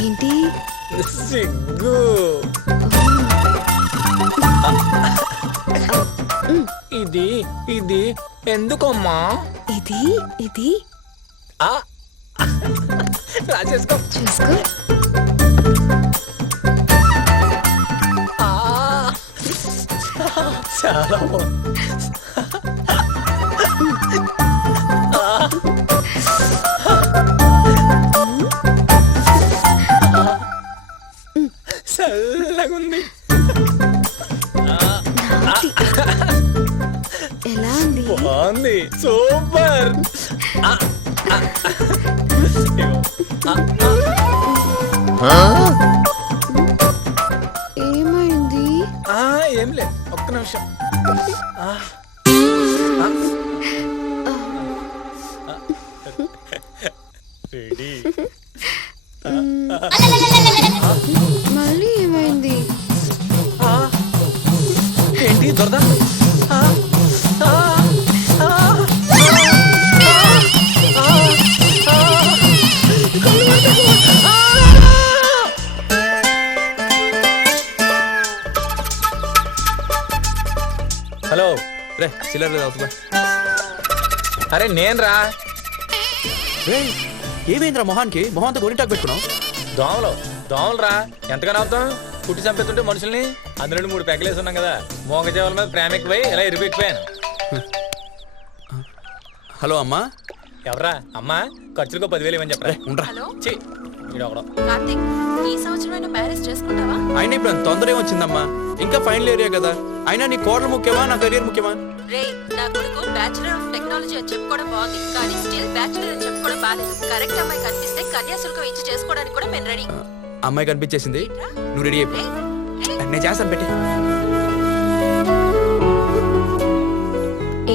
ఏంటి సిగ్గు. ఇది ఇది ఎందుకమ్మా? ఇది ఇది రాసేసుకో. చూసుకో. చాలా బాగుంది. చల్లగుంది. ఎలా ఉంది? బాగుంది. సూపర్. ఏమైంది? ఏం లేదు, ఒక్క నిమిషం. రెడీ. మళ్ళీ ఏమైంది? ఏంటి దొరద? హలో రే చిల్లర లేదు అవుతుందా? అరే నేను రా. రే ఏమైందిరా మొహానికి? మొహంతో గొరిటాకు పెట్టుకున్నావు. దోమలు రా. ఎంతగానో అవుతాం కుట్టి చంపేస్తుంటే మనుషుల్ని. అందులో 3 పెగ్గలేసి ఉన్నాం కదా, మోగజేవుల మీద ప్రేమ ఎక్కువై ఇలా ఇరిపెట్టిపోయాను. హలో అమ్మా. ఎవరా అమ్మా? ఖర్చులకు 10,000 ఇవ్వని చెప్పరా. ఉండరా. ఛీ, ఈడొకడు. కార్తీక్, ఈ సంవత్సరం మ్యారేజ్ చేసుకుంటావా? అయినా ఇప్పుడు అంత తొందర ఏమొచ్చిందమ్మా? ఇంకా ఫైనల్ ఏరియా కదా. అయినా నీ కోడలు ముఖ్యమా, నా కెరీర్ ముఖ్యమా? రే, నా కొడుకు బ్యాచులర్ ఆఫ్ టెక్నాలజీ అని చెప్పుకోవడం బాగుంది, కానీ స్టిల్ బ్యాచులర్ అని చెప్పుకోవడం బాగాలేదు. కరెక్ట్ అమ్మాయి కనిపిస్తే కన్యాశుల్కం ఇచ్చి చేసుకోవడానికి కూడా మేము రెడీ. అమ్మాయి కనిపించేసింది, నువ్వు రెడీ అయిపో. నేను చేస్తాను పెట్టి.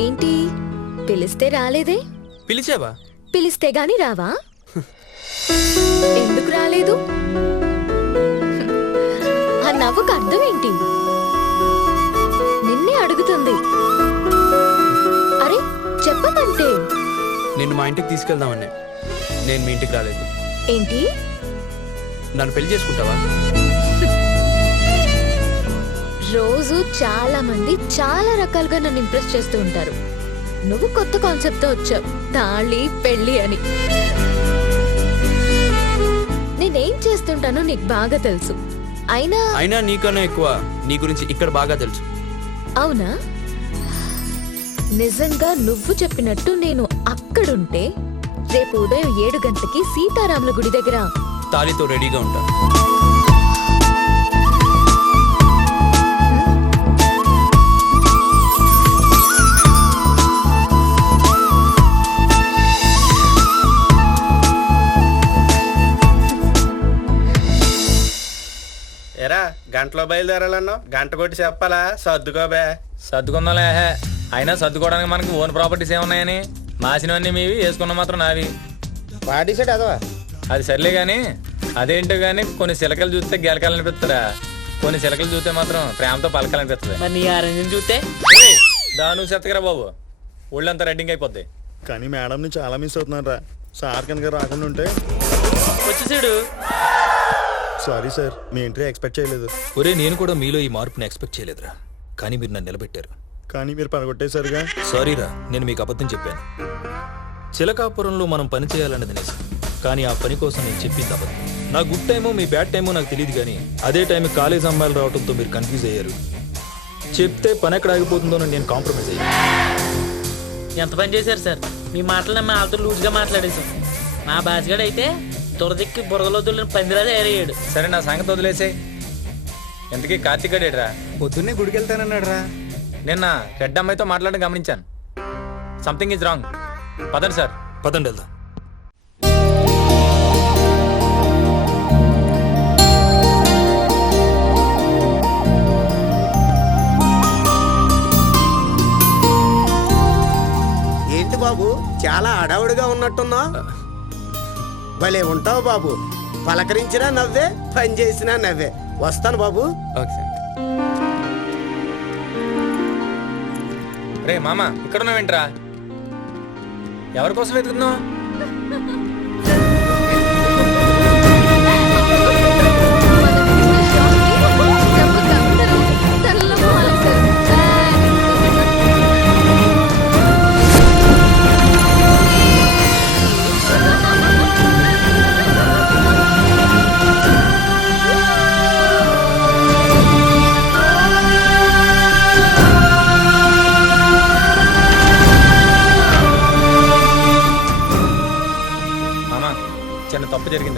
ఏంటి పిలిస్తే రాలేదే? పిలిచావా? పిలిస్తే గాని రావా? ఎందుకు రాలేదు? ఆ నవ్వుకు అర్థం ఏంటి? నిన్నే అడుగుతుంది. అరే చెప్పదంటే. నిన్ను మా ఇంటికి తీసుకెళ్దామని. నేను మీ ఇంటికి రాలేదు. ఏంటి? నన్ను పెళ్లి చేసుకుంటావా? రోజు చాలా మంది చాలా రకాలుగా నన్ను ఇంప్రెస్ చేస్తూ ఉంటారు. నువ్వు కొత్త కాన్సెప్ట్ తో వచ్చావు, తాళి పెళ్లి అని. నేనేం చేస్తుంటానో నీకు బాగా తెలుసు. అయినా నీకన్నా ఎక్కువ నీ గురించి ఇక్కడ బాగా తెలుసు. అవునా? నిజంగా నువ్వు చెప్పినట్టు నేను అక్కడుంటే రేపు ఉదయం 7 గంటలకి సీతారాముల గుడి దగ్గర తాళితో రెడీగా ఉంటా. ఎరా గంటలో బయలుదేరాలన్నావు, గంట కొట్టి చెప్పాలా? సర్దుకోబే. సర్దుకుందాలే. అయినా సర్దుకోవడానికి మనకి ఓన్ ప్రాపర్టీస్ ఏమున్నాయని? మాసినవన్నీ మీవి, వేసుకున్న మాత్రం నావి. పాటిసాడు అదవా. అది సర్లే గాని, అదేంటో గాని కొన్ని చిలకలు చూస్తే గెలకాలనిపిస్తుందా, కొన్ని చిలకలు చూస్తే మాత్రం ప్రేమతో పలకాలనిపిస్తుంది. మరి నీ ఆరంజం చూస్తే దాను చెత్తగరా బాబు, ఒళ్ళంతా రెడ్డింగ్ అయిపోద్ది. కానీ మేడం ని చాలా మిస్ అవుతున్నాను రా. సార్ కనుక రాకుండా ఉంటే. వచ్చేసాడు. సారీ సార్, మీ ఎంట్రీ ఎక్స్పెక్ట్ చేయలేదు. ఒరే, నేను కూడా మీలో ఈ మార్పుని ఎక్స్పెక్ట్ చేయలేదురా, కానీ మీరు నన్ను నిలబెట్టారు. కానీ మీరు పడగొట్టేశారుగా. సారీరా, నేను మీకు అబద్ధం చెప్పాను. చిలకాపురంలో మనం పని చేయాలన్నది నిజం, కానీ ఆ పని కోసం నేను చెప్పింది అబద్ధం. నా గుడ్ టైమో మీ బ్యాడ్ టైమో నాకు తెలియదు, కానీ అదే టైం కాలేజ్ అమ్మాయిలు రావడంతో మీరు కన్ఫ్యూజ్ అయ్యారు. చెప్తే పని ఎక్కడ ఆగిపోతుందోనని నేను కాంప్రమైజ్ అయ్యాను. ఎంత పని చేశారు సార్? మీ మాటలు నమ్మి వాళ్ళతో లూజ్గా మాట్లాడేశాం. మా బాస్గాడు అయితే దురదిక్కి బురదలో దుల్లిన పందిలా తయారయ్యాడు. సరే, నా సంగతి వదిలేసే. ఎంతకీ కార్తీక్ గడేడ్రా? పొద్దున్నే గుడికి వెళ్తానన్నాడు రా. నిన్న రెడ్ అమ్మాయితో మాట్లాడడం గమనించాను. Something is wrong. పదండి సార్, పదండి వెళ్దాం. ఏంటి బాబు, చాలా అడావుడిగా ఉన్నట్టున్నా? భలే ఉంటావు బాబు. పలకరించినా నవ్వే, పని చేసినా నవ్వే. వస్తాను బాబు. రే మామ, ఇక్కడ ఉన్నావేంట్రా? ఎవరి కోసం వెతుకుతున్నావు?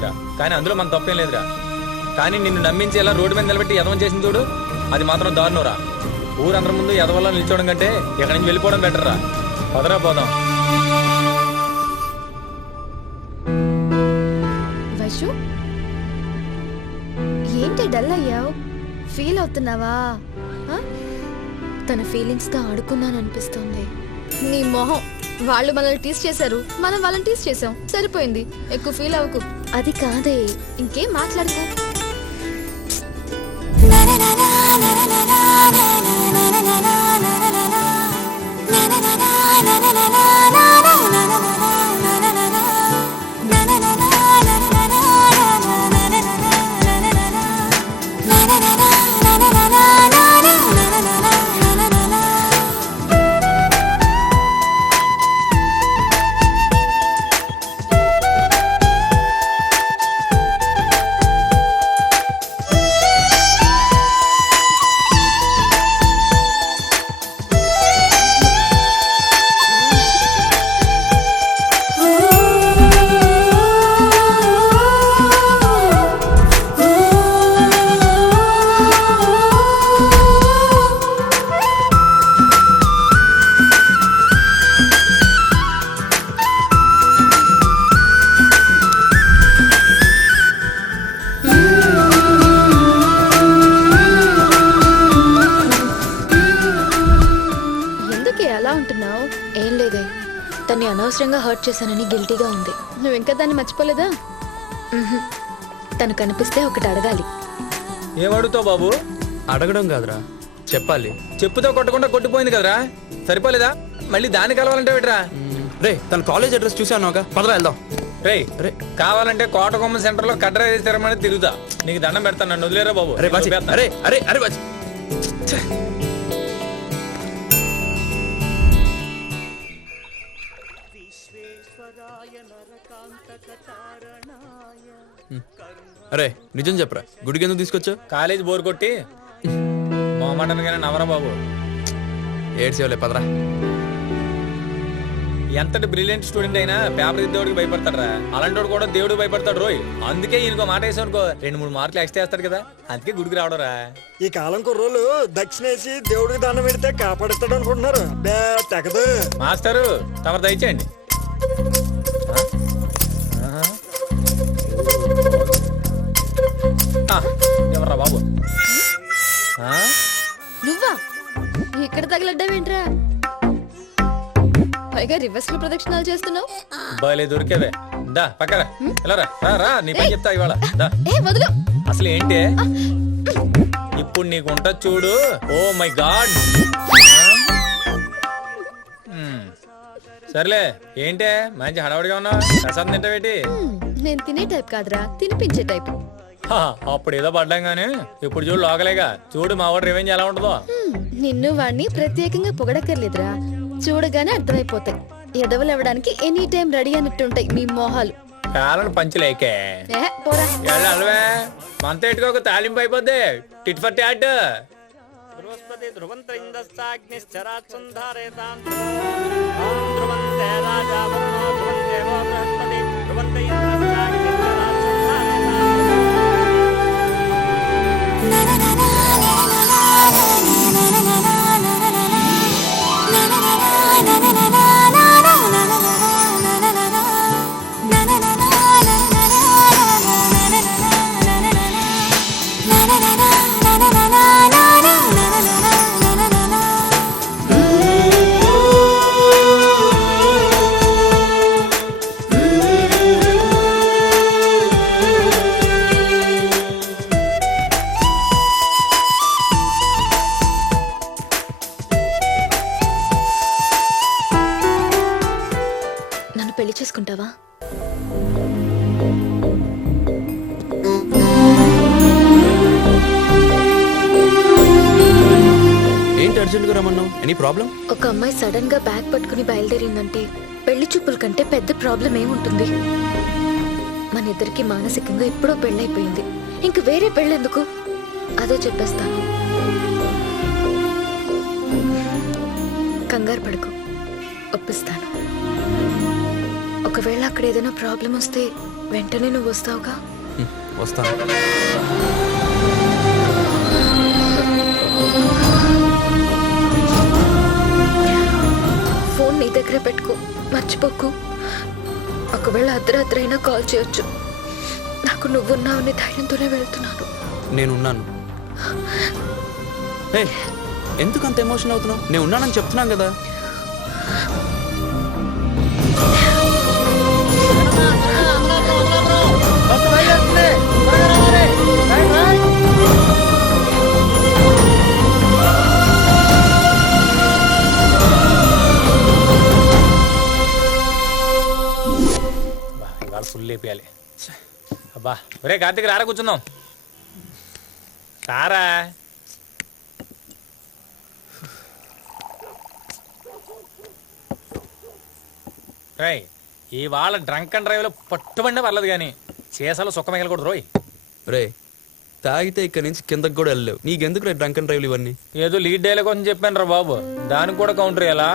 లేదురా, కానీ అందులో మన తప్పేం లేదురా. కానీ నిన్ను నమ్మించి ఎలా రోడ్డు మీద నిలబెట్టి ఎదవం చేసింది చూడు, అది మాత్రం దారుణంరా. ఊరందరి ముందు ఎదవల్ల నిల్చోవడం కంటే ఇక్కడి నుంచి వెళ్ళిపోవడం బెటర్ రా. పదరా పోదాం. వైషు ఏంటి డల్ అయ్యావు? ఫీల్ అవుతున్నావా? తన ఫీలింగ్స్ తో ఆడుకున్నాను అనిపిస్తుంది. నీ మొహం. వాళ్ళు మనల్ని టీస్ చేశారు, మనం వాళ్ళని టీస్ చేసాం, సరిపోయింది. ఎక్కువ ఫీల్ అవ్వకు. అది కాదే. ఇంకేం మాట్లాడుకో. ఏం లేదే, తన్ని అనవసరంగా హర్ట్ చేశానని గిల్టీగా ఉంది. నువ్వు ఇంకా దాన్ని మర్చిపోలేదా? తను కనిపిస్తే ఒకటి అడగాలి. ఏమడుగుతావు బాబు? అడగడం కాదురా, చెప్పాలి. చెప్పుతో కొట్టకుండా కొట్టిపోయింది కదరా, సరిపోలేదా? మళ్ళీ దాన్ని కలవాలంటే పెట్టరా. రే, తన కాలేజ్ అడ్రస్ చూసాను, పదరా వెళ్దాం. రే రే, కావాలంటే కోటకొమ్మ సెంటర్ లో కడ్రా వేసి తిరగమని తిరుగుతా. నీకు దండం పెడతాను, నన్ను వదిలేరా బాబు. అరే అరే అరే అరే బాజీ. అరే నిజం చెప్పరా, గుడికి ఎందుకు తీసుకొచ్చా? కాలేజ్ బోర్ కొట్టి మొహమాటనగానే నవరా బాబు. ఏడ్చేవలే, పదరా. ఎంతటి బ్రిలియంట్ స్టూడెంట్ అయినా పేపర్ దిద్దేవాడికి భయపడతాడరా, అలాంటి వాడు కూడా దేవుడు భయపడతాడు రోయ్. అందుకే ఈయనకో మాట వేసావు అనుకో, 2-3 మార్కులు ఎక్స్ట్రా వేస్తాడు కదా, అందుకే గుడికి రావడరా. ఈ కాలం కుర్రోళ్ళు దక్షిణేసి దేవుడికి దండం పెడితే కాపాడుతాడు అనుకుంటున్నారు. తెగదు. మాస్టరు తమరు దయచేయండి. ఎవర్రా బాబు? నువ్వా? ఇక్కడ తగలడ్డావేంట్రా? పైగా రివర్స్ లో ప్రదక్షిణాలు చేస్తున్నావు. బాలే దొరికేవే. దా పక్కరా, ఎలా రా, నీ పని చెప్తా ఇవాళ. వదులు. అసలు ఏంటి ఇప్పుడు నీకు ఉంటది చూడు. Oh my God. సర్లే, ఏంటే మంచి హడావుడిగా ఉన్నావు, ప్రసాదం తింటావేటి? నేను తినే టైప్ కాదురా, తినిపించే టైప్. అప్పుడు ఏదో పడ్డాం గానీ ఇప్పుడు చూడు లోకలేగా. చూడు మా వాడు రివెంజ్ ఎలా ఉంటుందో. నిన్ను వాడిని ప్రత్యేకంగా పొగడక్కర్లేదురా, చూడగానే అర్థమైపోతాయి. ఎదవలు అవ్వడానికి ఎనీ టైం రెడీ అన్నట్టుంటాయి మీ మోహాలు. కాలను పంచులేకే పోరా. అలవే మనతో ఎట్టుకోక తాలింపు అయిపోద్ది. Tit for tat. బృహస్పతి నన్ను పెళ్లి చేసుకుంటావా? ఏంటి అర్జెంట్ గా రమ్మన్నావు? Any problem? ఒక అమ్మాయి సడన్ గా బ్యాగ్ పట్టుకుని బయలుదేరిందంటే పెళ్లి చూపుల కంటే పెద్ద ప్రాబ్లం ఏముంటుంది? మన ఇద్దరికి మానసికంగా ఎప్పుడో పెళ్ళైపోయింది, ఇంక వేరే పెళ్ళెందుకు? అదే చెప్పేస్తాను. కంగారు పడకు, ఒప్పిస్తాను. ఒకవేళ అక్కడ ఏదైనా ప్రాబ్లం వస్తే వెంటనే నువ్వు వస్తావుగా? వస్తాను. ఫోన్ నీ దగ్గర పెట్టుకో, మర్చిపోకు. ఒకవేళ అర్ధరాత్రి అయినా కాల్ చేయొచ్చు. నాకు నువ్వున్నావని ధైర్యంతోనే వెళ్తున్నాను. నేనున్నాను. ఎందుకు అంత ఎమోషన్ అవుతున్నావు? నేను ఉన్నానని చెప్తున్నాను కదా. ఫుల్ లేపియాలి. అబ్బా ఒరే కార్తీక్ రారా కూర్చుందాం. రారా. రై ఇవాళ డ్రంక్ అండ్ డ్రైవ్ లో పట్టుబండే పర్లేదు కానీ చేసాలో సుఖ మిగలకూడదు రోయ్. రే తాగితే ఇక్కడ నుంచి కిందకి కూడా వెళ్ళలేవు. నీకెందుకు రే డ్రంక్ అండ్ డ్రైవ్లు ఇవన్నీ? ఏదో లీడ్ డైలాగ్ కోసం చెప్పాను రా బాబు, దానికి కూడా కౌంటర్ ఎలా?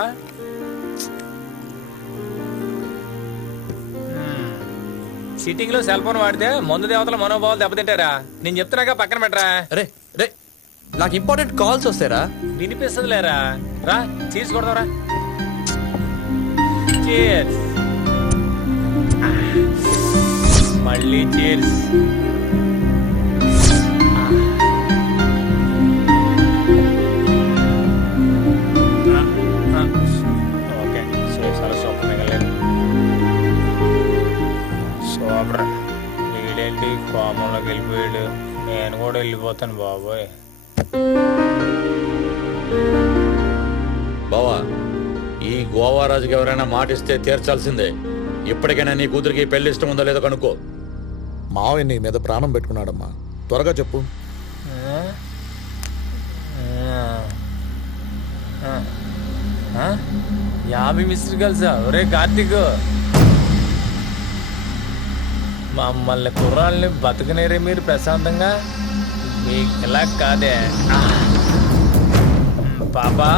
సిట్టింగ్ లో సెల్ ఫోన్ వాడితే మందు దేవతల మనోభావాలు దెబ్బతింటారా? నేను చెప్తున్నాగా పక్కన పెట్టరా. రే రే నాకు ఇంపార్టెంట్ కాల్స్ వస్తారా? వినిపిస్తుంది లేరా. రా చీజ్ కొడతారా. చీర్స్. మళ్ళీ చీర్స్. ఓకే చేసాల సొప్ప మిగలేదు. సోబ్రా వీడేంటి కోమంలోకి వెళ్ళిపోయాడు. నేను కూడా వెళ్ళిపోతాను బాబోయ్. బావా ఈ గోవారాజుకి ఎవరైనా మాటిస్తే తీర్చాల్సిందే. ఇప్పటికైనా నీ కూతురికి పెళ్లి ఇష్టం ఉందో లేదో కనుక్కో. మావయ్య నీ మీద ప్రాణం పెట్టుకున్నాడమ్మా, త్వరగా చెప్పు. యాభై మిస్టర్ కలిసా? ఒరే కార్తీక్ మమ్మల్ని కుర్రాళ్ళని బతకనేరే మీరు ప్రశాంతంగా. మీకు ఇలా కాదే పాపా.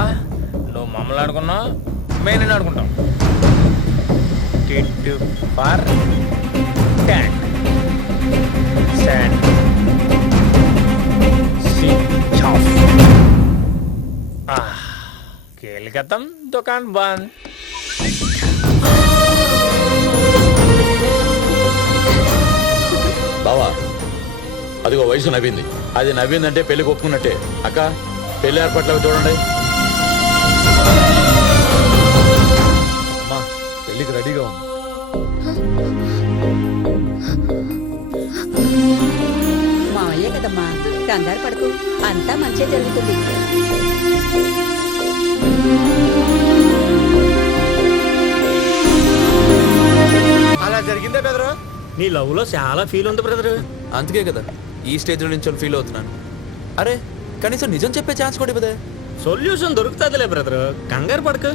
నువ్వు మమ్మల్ని ఆడుకున్నావు, మేము ఆడుకుంటాం. Tit for tat stand switch off. खेल खत्म, दुकान बंद. బావా అదిగో వయసు నవ్వింది. అది నవ్విందంటే పెళ్లి ఒప్పుకున్నట్టే. అక్క పెళ్లి ఏర్పాట్లు అవి చూడండి. పెళ్లికి రెడీగా ఉంది. మావయ్యే కదమ్మా, కంగారు పడకు, అంతా మంచి జరుగుతుంది. అలా జరిగిందే బెదరు. నీ లవ్ లో చాలా ఫీల్ ఉంది బ్రదర్. అందుకే కదా ఈ స్టేజ్ నుంచి ఫీల్ అవుతున్నాను. అరే కనీసం నిజం చెప్పే ఛాన్స్ కూడా ఇవ్వదే. సొల్యూషన్ దొరుకుతుందిలే బ్రదర్, కంగారు పడకు.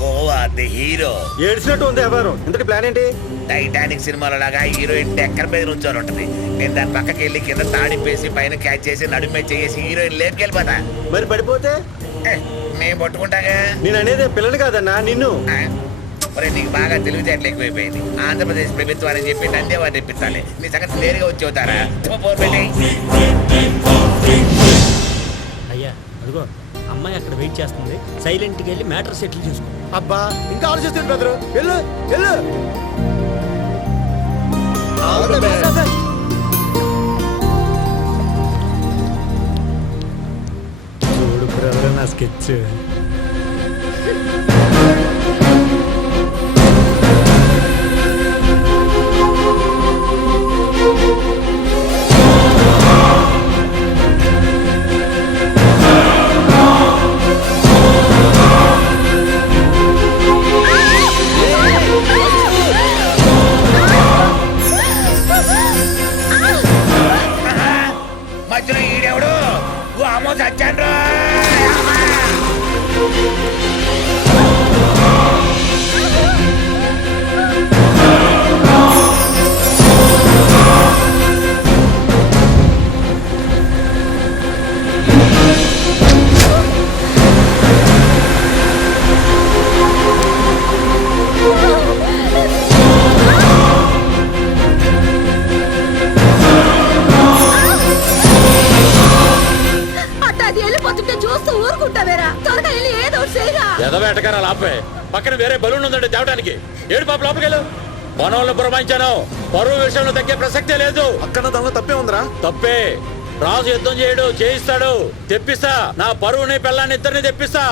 గోవా ది హీరో ఏడ్చినట్టు ఉంది వ్యవహారం. ఇంతటి ప్లాన్ ఏంటి? టైటానిక్ సినిమాలో లాగా హీరోయిన్ టెక్కర్ మీద నుంచొని ఉంటది. నేను దాని పక్కకి వెళ్ళి కింద తాడిపేసి పైన క్యాచ్ చేసి నడుమే చేసి హీరోయిన్ లేపుకెళ్ళిపోతా. మరి పడిపోతే మేము పట్టుకుంటాగా. నేను అనేది పిల్లని కాదన్నా, నిన్ను. మరి నీకు బాగా తెలివితేటలు ఎక్కువైపోయింది. ఆంధ్రప్రదేశ్ ప్రభుత్వాన్ని చెప్పి నందేవాడు తెప్పించాలి. నీ సంగతి నేరుగా వచ్చి అవుతారా? అయ్యా అదిగో అమ్మాయి అక్కడ వెయిట్ చేస్తుంది. సైలెంట్ గా వెళ్ళి మ్యాటర్ సెటిల్ చేసుకో. అబ్బా ఇంకా ఆలోచిస్తుంది బెదరు. వెళ్ళు వెళ్ళు. చూడు బ్రదర్ నా స్కెచ్. మధ్యలో ఈడెవడు? అమ్మో చచ్చాను. ఎటకారాలు ఆపే. పక్కన వేరే బలూన్ ఉందంటే తేవడానికి. ఏడు పాప లోపలికెళ్ళు. మనోళ్ళని పురమాయించాను. పరువు విషయంలో తగ్గే ప్రసక్తే లేదు. అక్కడ దానిలో తప్పే ఉందిరా. తప్పే. రాజు యుద్ధం చేయడు, చేయిస్తాడు. తెప్పిస్తా. నా పరువుని పిల్లాన్ని ఇద్దరిని తెప్పిస్తా.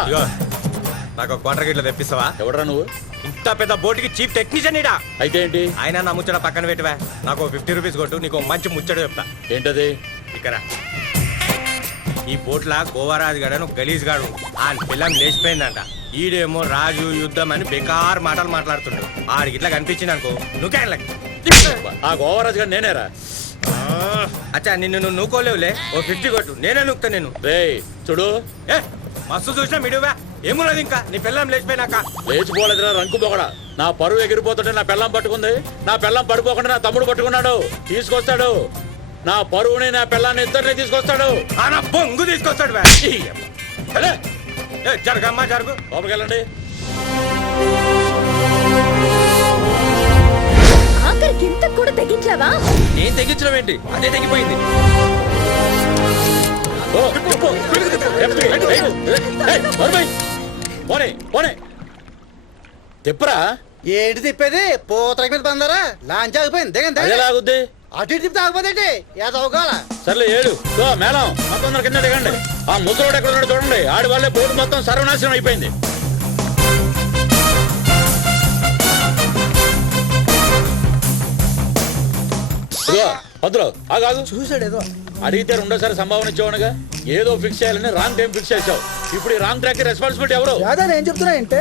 నాకు క్వార్టర్ గిట్ల తెప్పిస్తావా? ఎవడరా నువ్వు? ఇంత పెద్ద బోటుకి చీఫ్ టెక్నీషియన్ ఇడా. అయితే ఏంటి? ఆయన నా ముచ్చట పక్కన పెట్టవా. నాకు 50 రూపీస్ కొట్టు, నీకు మంచి ముచ్చట చెప్తా. ఏంటది? ఇక్కడ ఈ బోట్లా గోవారాజు గాడను గలీజ్ గాడు ఆ పిల్లం లేచిపోయిందంట. ఈడేమో రాజు యుద్ధం అని బేకార్ మాటలు మాట్లాడుతుండు. ఆడికి ఇట్లా కనిపించింది అనుకో నువ్వు. ఆ గోవరాజు గారు నేనేరా? అచ్చా నిన్ను నువ్వు నూకోలేవులే. ఓ 50 కొట్టు, నేనే నూకుతా. నేను రేయ్ చూడు, ఏ మస్తు చూసినా మిడువా. ఏమున్నది ఇంకా నీ పిల్లం లేచిపోయినాక? లేచిపోలేదురా రంకు పొగడ. నా పరువు ఎగిరిపోతుంటే నా పిల్లం పట్టుకుంది. నా పిల్లం పడిపోకుండా నా తమ్ముడు పట్టుకున్నాడు. తీసుకొస్తాడు. నా పరువుని నా పిల్లాన్ని ఇద్దరిని తీసుకొస్తాడు. నా బొంగు తీసుకొస్తాడు. జరగమ్మా జరుగు. లోపలికెళ్ళండి. ఆఖరికి ఇంత కూడా తెగించావా? నేను తెగించడం ఏంటి? అదే తెగిపోయింది. తిప్పరా. ఏంటి తిప్పేది? పోతర మీద బందరా లాంచ్ ఆగిపోయింది. అదేలాగుద్ది. అటు ఇటు తాగపోతే ఏదవగాల. సర్లే ఏడు మేళం మొత్తం కింద దిగండి. ఆ ముసలోడు ఎక్కడ ఉన్నాడు చూడండి. ఆడి వల్లే బోటు మొత్తం సర్వనాశనం అయిపోయింది. పద్దులో ఆగాదు. చూసాడు ఏదో అడిగితే రెండోసారి సంభావన ఇచ్చేవాడుగా. ఏదో ఫిక్స్ చేయాలని రాంగ్ టైం ఫిక్స్ చేసావు. ఇప్పుడు ఈ రాంగ్ ట్రాక్ రెస్పాన్సిబిలిటీ ఎవరు? ఏం చెప్తున్నా అంటే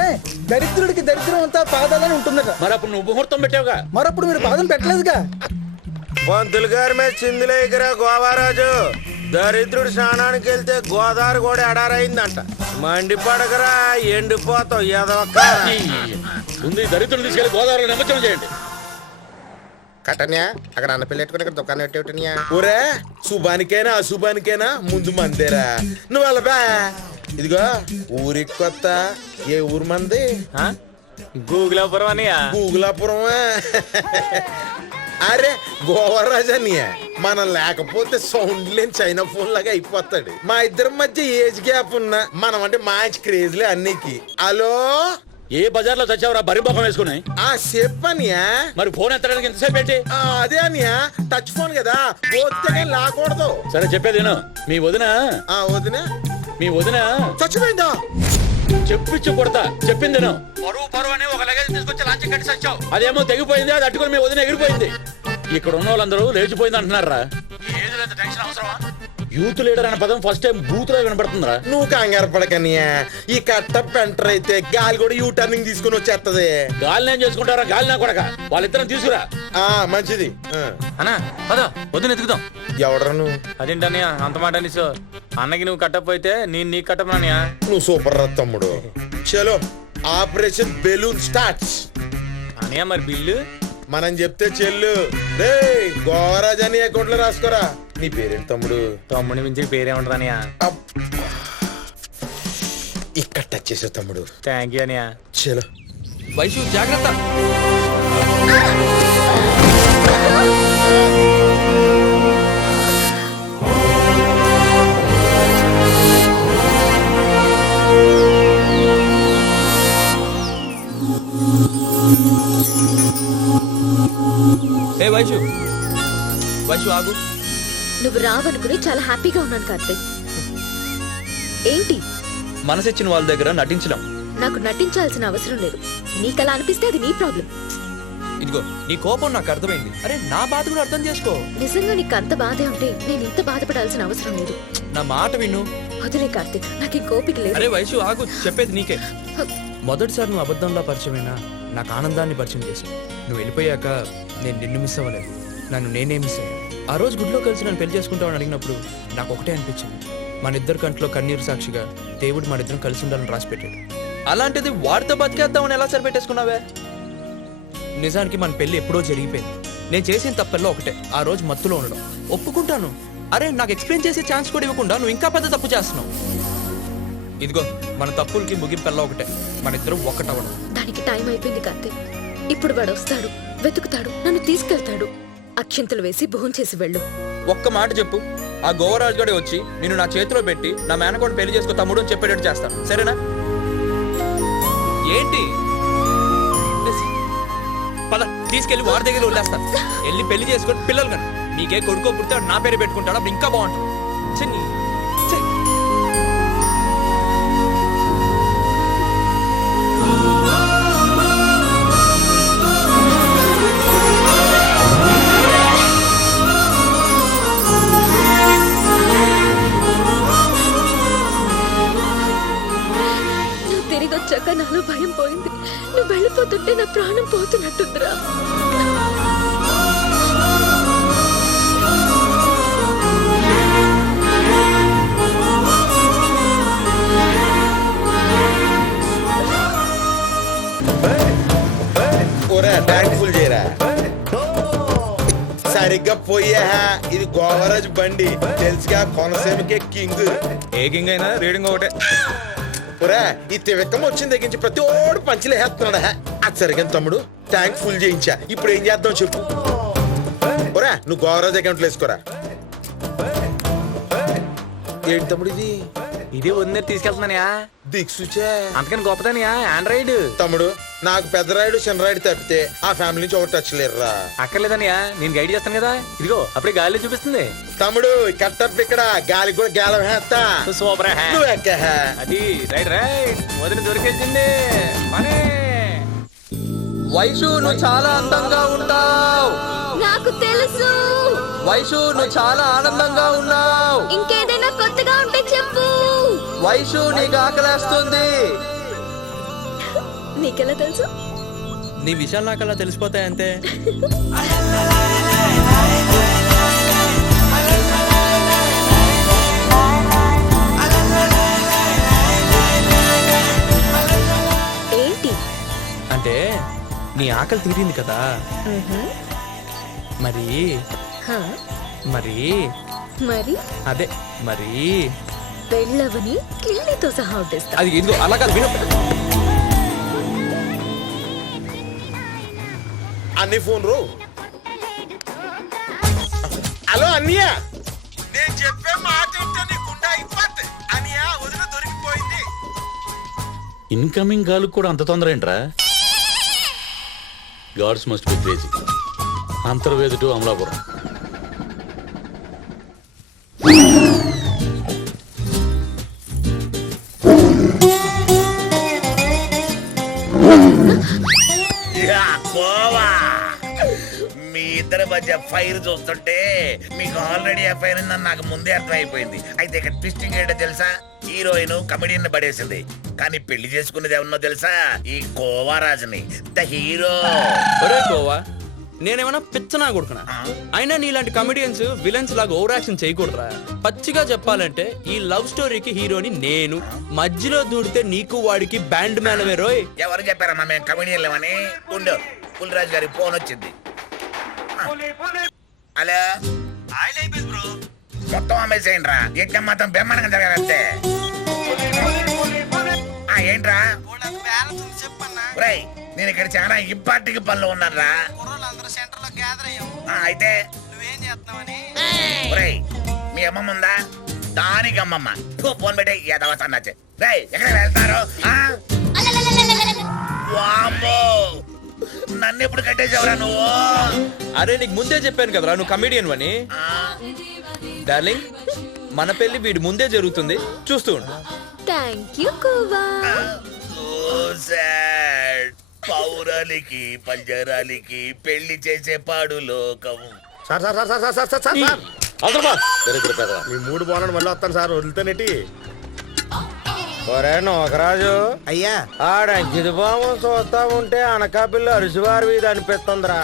దరిద్రుడికి దరిద్రం అంతా పాదాలని ఉంటుందట. మరి అప్పుడు నువ్వు ముహూర్తం పెట్టావుగా. మరప్పుడు మీరు పాదం పెట్టలేదుగా. పంతులు గారి మీద చిందులే ఎగిరా గోవారాజు. దరిద్రుడు స్నానానికి వెళ్తే గోదావరి కూడా ఎడారైందంట. మండి పడగరా ఎండిపోతావు ఎదవక్క. ఉంది దరిద్రులు తీసుకెళ్లి గోదావరిలో నిమజ్జనం చేయండి. కటన్యా అక్కడ అన్న పిల్ల పెట్టుకుని ఇక్కడ దుకాణం పెట్టేటన్యా. ఒరే శుభానికైనా అశుభానికైనా ముందు మందేరా. నువ్వు వెళ్ళబా. ఇదిగో ఊరికి కొత్త. ఏ ఊరు మంది? గూగులాపురం అనియా. గూగులాపురమే. అరే గోవరాజ్ అన్నయ్య మనం లేకపోతే సౌండ్ లేని చైనా ఫోన్ లాగా అయిపోతాడు. మా ఇద్దరి మధ్య ఏజ్ గ్యాప్ ఉన్నా మనం అంటే మ్యాచ్ క్రేజ్లే అన్నికి. హలో, ఏ బజార్లో చచ్చావురా బరి బొక్కం వేసుకుని? చెప్పనియా. మరి ఫోన్ ఎత్తడానికి ఎంతసేపు పెట్టి? అదే అనియా టచ్ ఫోన్ కదా, పోతే కానీ లాకూడదు. సరే చెప్పేది విను. మీ వదిన మీ వదిన చచ్చిపోయిందా? చెప్పించు కొడతా. చెప్పింది విను. పరువు అని ఒక లగేజ్ తీసుకొచ్చి లాంచి కట్టి చచ్చావు. అదేమో తెగిపోయింది. అది అట్టుకుని మీ వదిన ఎగిరిపోయింది. ఇక్కడ ఉన్న వాళ్ళందరూ లేచిపోయింది అంటున్నారా? టెన్షన్ అవసరమా? యూత్ లీడర్ అనే పదం ఫస్ట్ టైం బూత్ లో వినపడుతుందిరా. నువ్వు కంగారు పడకనియా. ఈ కట్ట పెంటర్ అయితే గాలి కూడా యూ టర్నింగ్ తీసుకుని వచ్చేస్తది. గాలిని ఏం చేసుకుంటారా? గాలి నా కొడక. వాళ్ళిద్దరం తీసుకురా. మంచిది. అన్నా పద వద్దు ఎత్తుకుదాం. ఎవడరా నువ్వు? అదేంటన్నయ్య అంత మాట అనేసో. అన్నకి నువ్వు కట్టపోతే నేను నీకు కట్టమన్నయ్య. నువ్వు సూపర్ రా తమ్ముడు. చలో ఆపరేషన్ బెలూన్ స్టార్ట్స్. అన్నయ్య మరి బిల్లు మనం చెప్తే చెల్లు. రే గోవరాజ్ అని అకౌంట్లో రాసుకోరా. నీ పేరేంటి తమ్ముడు? తమ్ముడి మించి పేరేమంటారు అన్నయ్య? ఇక్కడ టచ్ చేసే తమ్ముడు. థ్యాంక్ యూ అన్నయ్య. చలో వైషు జాగ్రత్త. ఏ వైషు వైషు ఆగు. నువ్వు రావనుకుని చాలా హ్యాపీగా ఉన్నాను కార్తీక్. ఏంటి? మనసిచ్చిన వాళ్ళ దగ్గర నటించడం. నాకు నటించాల్సిన అవసరం లేదు. నీకలా అనిపిస్తే అది నీ ప్రాబ్లం. ఇదిగో నీ కోపం నాకు అర్థమైంది. అరే నా బాధ కూడా అర్థం చేసుకో. నిజంగా నీకు అంత బాధే ఉంటే నేను ఇంత బాధపడాల్సిన అవసరం లేదు. నా మాట విను. వదిలే కార్తీక్, నాకు ఇంకోపిక లేదు. అరే వైషు ఆగు, చెప్పేది నీకే. మొదటిసారి నువ్వు అబద్ధంలో పరిచయమైనా నాకు ఆనందాన్ని పరిచయం చేసి నువ్వు వెళ్ళిపోయాక నేను నిన్ను మిస్ అవ్వలేదు, నన్ను నేనే మిస్ అయ్యాను. ఆ రోజు గుడిలో కలిసి నన్ను పెళ్లి చేసుకుంటామని అడిగినప్పుడు నాకు ఒకటే అనిపించింది, మన ఇద్దరు కంట్లో కన్నీరు సాక్షిగా దేవుడు మన ఇద్దరం కలిసి ఉండాలని రాసి పెట్టాడు. అలాంటిది వాడితో బతికేద్దామని ఎలా సరిపెట్టేసుకున్నావే? నిజానికి మన పెళ్లి ఎప్పుడో జరిగిపోయింది. నేను చేసిన తప్పల్లో ఒకటే, ఆ రోజు మత్తులో ఉండడం. ఒప్పుకుంటాను. అరే నాకు ఎక్స్ప్లెయిన్ చేసే ఛాన్స్ కూడా ఇవ్వకుండా నువ్వు ఇంకా పెద్ద తప్పు చేస్తున్నావు. ఇదిగో మన తప్పులకి ముగింపెల్లా ఒకటే, మన ఇద్దరం ఒక్కటవ్వడం. దానికి టైం అయిపోయింది కార్తీక్. ఇప్పుడు వాడు వస్తాడు, వెతుకుతాడు, నన్ను తీసుకెళ్తాడు. అక్షింతలు వేసి భోజనం చేసి వెళ్ళు. ఒక్క మాట చెప్పు, ఆ గోవరాజు గడే వచ్చి నిన్ను నా చేతిలో పెట్టి నా మేనకోట పెళ్లి చేసుకో తమ్ముడు అని చెప్పేటట్టు చేస్తాను, సరేనా? ఏంటి పద తీసుకెళ్లి వాడి దగ్గర వదిలేస్తా. వెళ్ళి పెళ్లి చేసుకొని పిల్లలు కను. నీకే కొడుకో పుడితే వాడు నా పేరు పెట్టుకుంటాడు, అప్పుడు ఇంకా బాగుంటుంది. చిన్ని నువ్వు తిరిగి వచ్చాక నాలో భయం పోయింది. నువ్వు వెళ్ళిపోతుంటే నా ప్రాణం పోతున్నట్టుందిరా. ఒరే ట్యాంక్ ఫుల్ చేయరా. సరిగ్గా పోయా, ఇది గోవరాజు బండి తెలుసుగా, కొనసేమకే కింగ్. ఏ కింగ్ అయినా రీడింగ్ ఒకటే. ఒరే ఈ తివెక్కం వచ్చిన దగ్గర నుంచి ప్రతి ఓడు పంచులు వేస్తున్నాడా. అది సరిగ్గా తమ్ముడు ట్యాంక్ ఫుల్ చేయించా. ఇప్పుడు ఏం చేద్దాం చెప్పు. ఒరే నువ్వు గోవరాజు అకౌంట్లు వేసుకోరా. ఏంటి తమ్ముడు ఇది? ఇది వదిన తీసుకెళ్తున్నానయా. దిక్సూచే అంతకని గొప్పదనియా ఆండ్రాయిడ్. తమ్ముడు నాకు పెద్ద రాయుడు చిన్న రాయుడు తప్పితే ఆ ఫ్యామిలీ నుంచి ఒకటి టచ్ లేరురా. అక్కర్లేదనియా, నేను గైడ్ చేస్తాను కదా. ఇదిగో అప్పుడే గాలిలో చూపిస్తుంది. తమ్ముడు కట్టప్ ఇక్కడ గాలి కూడా గాలం వేస్తా. సూపర్. నువ్వు ఎక్క. అది రైట్ రైట్ వదిన దొరికేసింది. పనే వైషు నువ్వు చాలా అందంగా ఉంటావు. నాకు తెలుసు. వైషు నువ్వు చాలా ఆనందంగా ఉన్నావు. ఇంకేదైనా కొత్తగా ఉంటే చెప్పు. వైషు నీకు ఆకలేస్తుంది. నీకెలా తెలుసు? నీ విషయాలు నాకు అలా తెలిసిపోతాయి అంతే. ఏంటి అంటే నీ ఆకలి తీరింది కదా, మరి హా, మరి మరి అదే మరి వెళ్ళవని కిళ్ళితో సహా వడ్డిస్తా. అది ఎందుకు అలా కాదు, విను. అన్ని ఫోన్ రో. హలో అన్నయ్య, నేను చెప్పే మాట ఏంటో నీ గుండె అయిపోద్ది. అన్నయ్య వదిన దొరికిపోయింది. ఇన్కమింగ్ కాల్ కూడా అంత తొందర ఏంట్రా? Gods must be crazy. Antarvedi to Amalapuram. మీ ఇద్దరి మధ్య ఫైర్ చూస్తుంటే మీకు ఆల్రెడీ ఎఫ్ఐఆర్ ఉందని నాకు ముందే అర్థమైపోయింది. అయితే ఇక్కడ ట్విస్టింగ్ ఏంటో తెలుసా? హీరోయిన్ కమెడియన్ పడేసింది, కానీ పెళ్లి చేసుకునేది ఎవరినో తెలుసా? ఈ కోవారాజుని, ద హీరో. ఒరే గోవా, నేనేమన్నా పిచ్చనా కొడుకున్నా? అయినా నీలాంటి కమెడియన్స్ విలన్స్ లాగా ఓవర్ యాక్షన్ చేయకూడదురా. పచ్చిగా చెప్పాలంటే ఈ లవ్ స్టోరీకి హీరోని నేను. మధ్యలో దూడితే నీకు వాడికి బ్యాండ్ మ్యాన్ రోయ్. ఎవరు చెప్పారమ్మా మేము కమెడియన్ లేవని? ఉండు, పుల్రాజు గారి ఫోన్ వచ్చింది. హలో, మొత్తం అమ్మేసేయండి రా. యజ్ఞం మాత్రం బ్రహ్మాండంగా జరగాలంతే. ఏంట్రా? నేను ఇక్కడ చాలా ఇంపార్టెంట్ పనులు ఉన్నాను రా. అయితే మీ అమ్మమ్మ ఉందా? దానికి అమ్మమ్మ ఫోన్ పెట్టే ఎదవసన్నచ్చే. ఎక్కడ వెళ్తారు? నన్ను ఎప్పుడు కట్టేసావురా నువ్వు? అరే నీకు ముందే చెప్పాను కదరా నువ్వు కమెడియన్ అని. డార్లింగ్, మన పెళ్లి వీడి ముందే జరుగుతుంది, చూస్తూ ఉండు. థాంక్యూ కోవా. పౌరాలికి పంజరాలికి పెళ్లి చేసే పాడు లోకం. Sir sir sir sir sir sir sir sir మీ మూడు బాగున్నాడు, మళ్ళీ వస్తాను సార్. వదిలితేనేటి ఒరే నోకరాజు, అయ్యా ఆడంకిది బాము చూస్తా ఉంటే అనకాపిల్లి అరుసువారి వీధి అనిపిస్తుందిరా.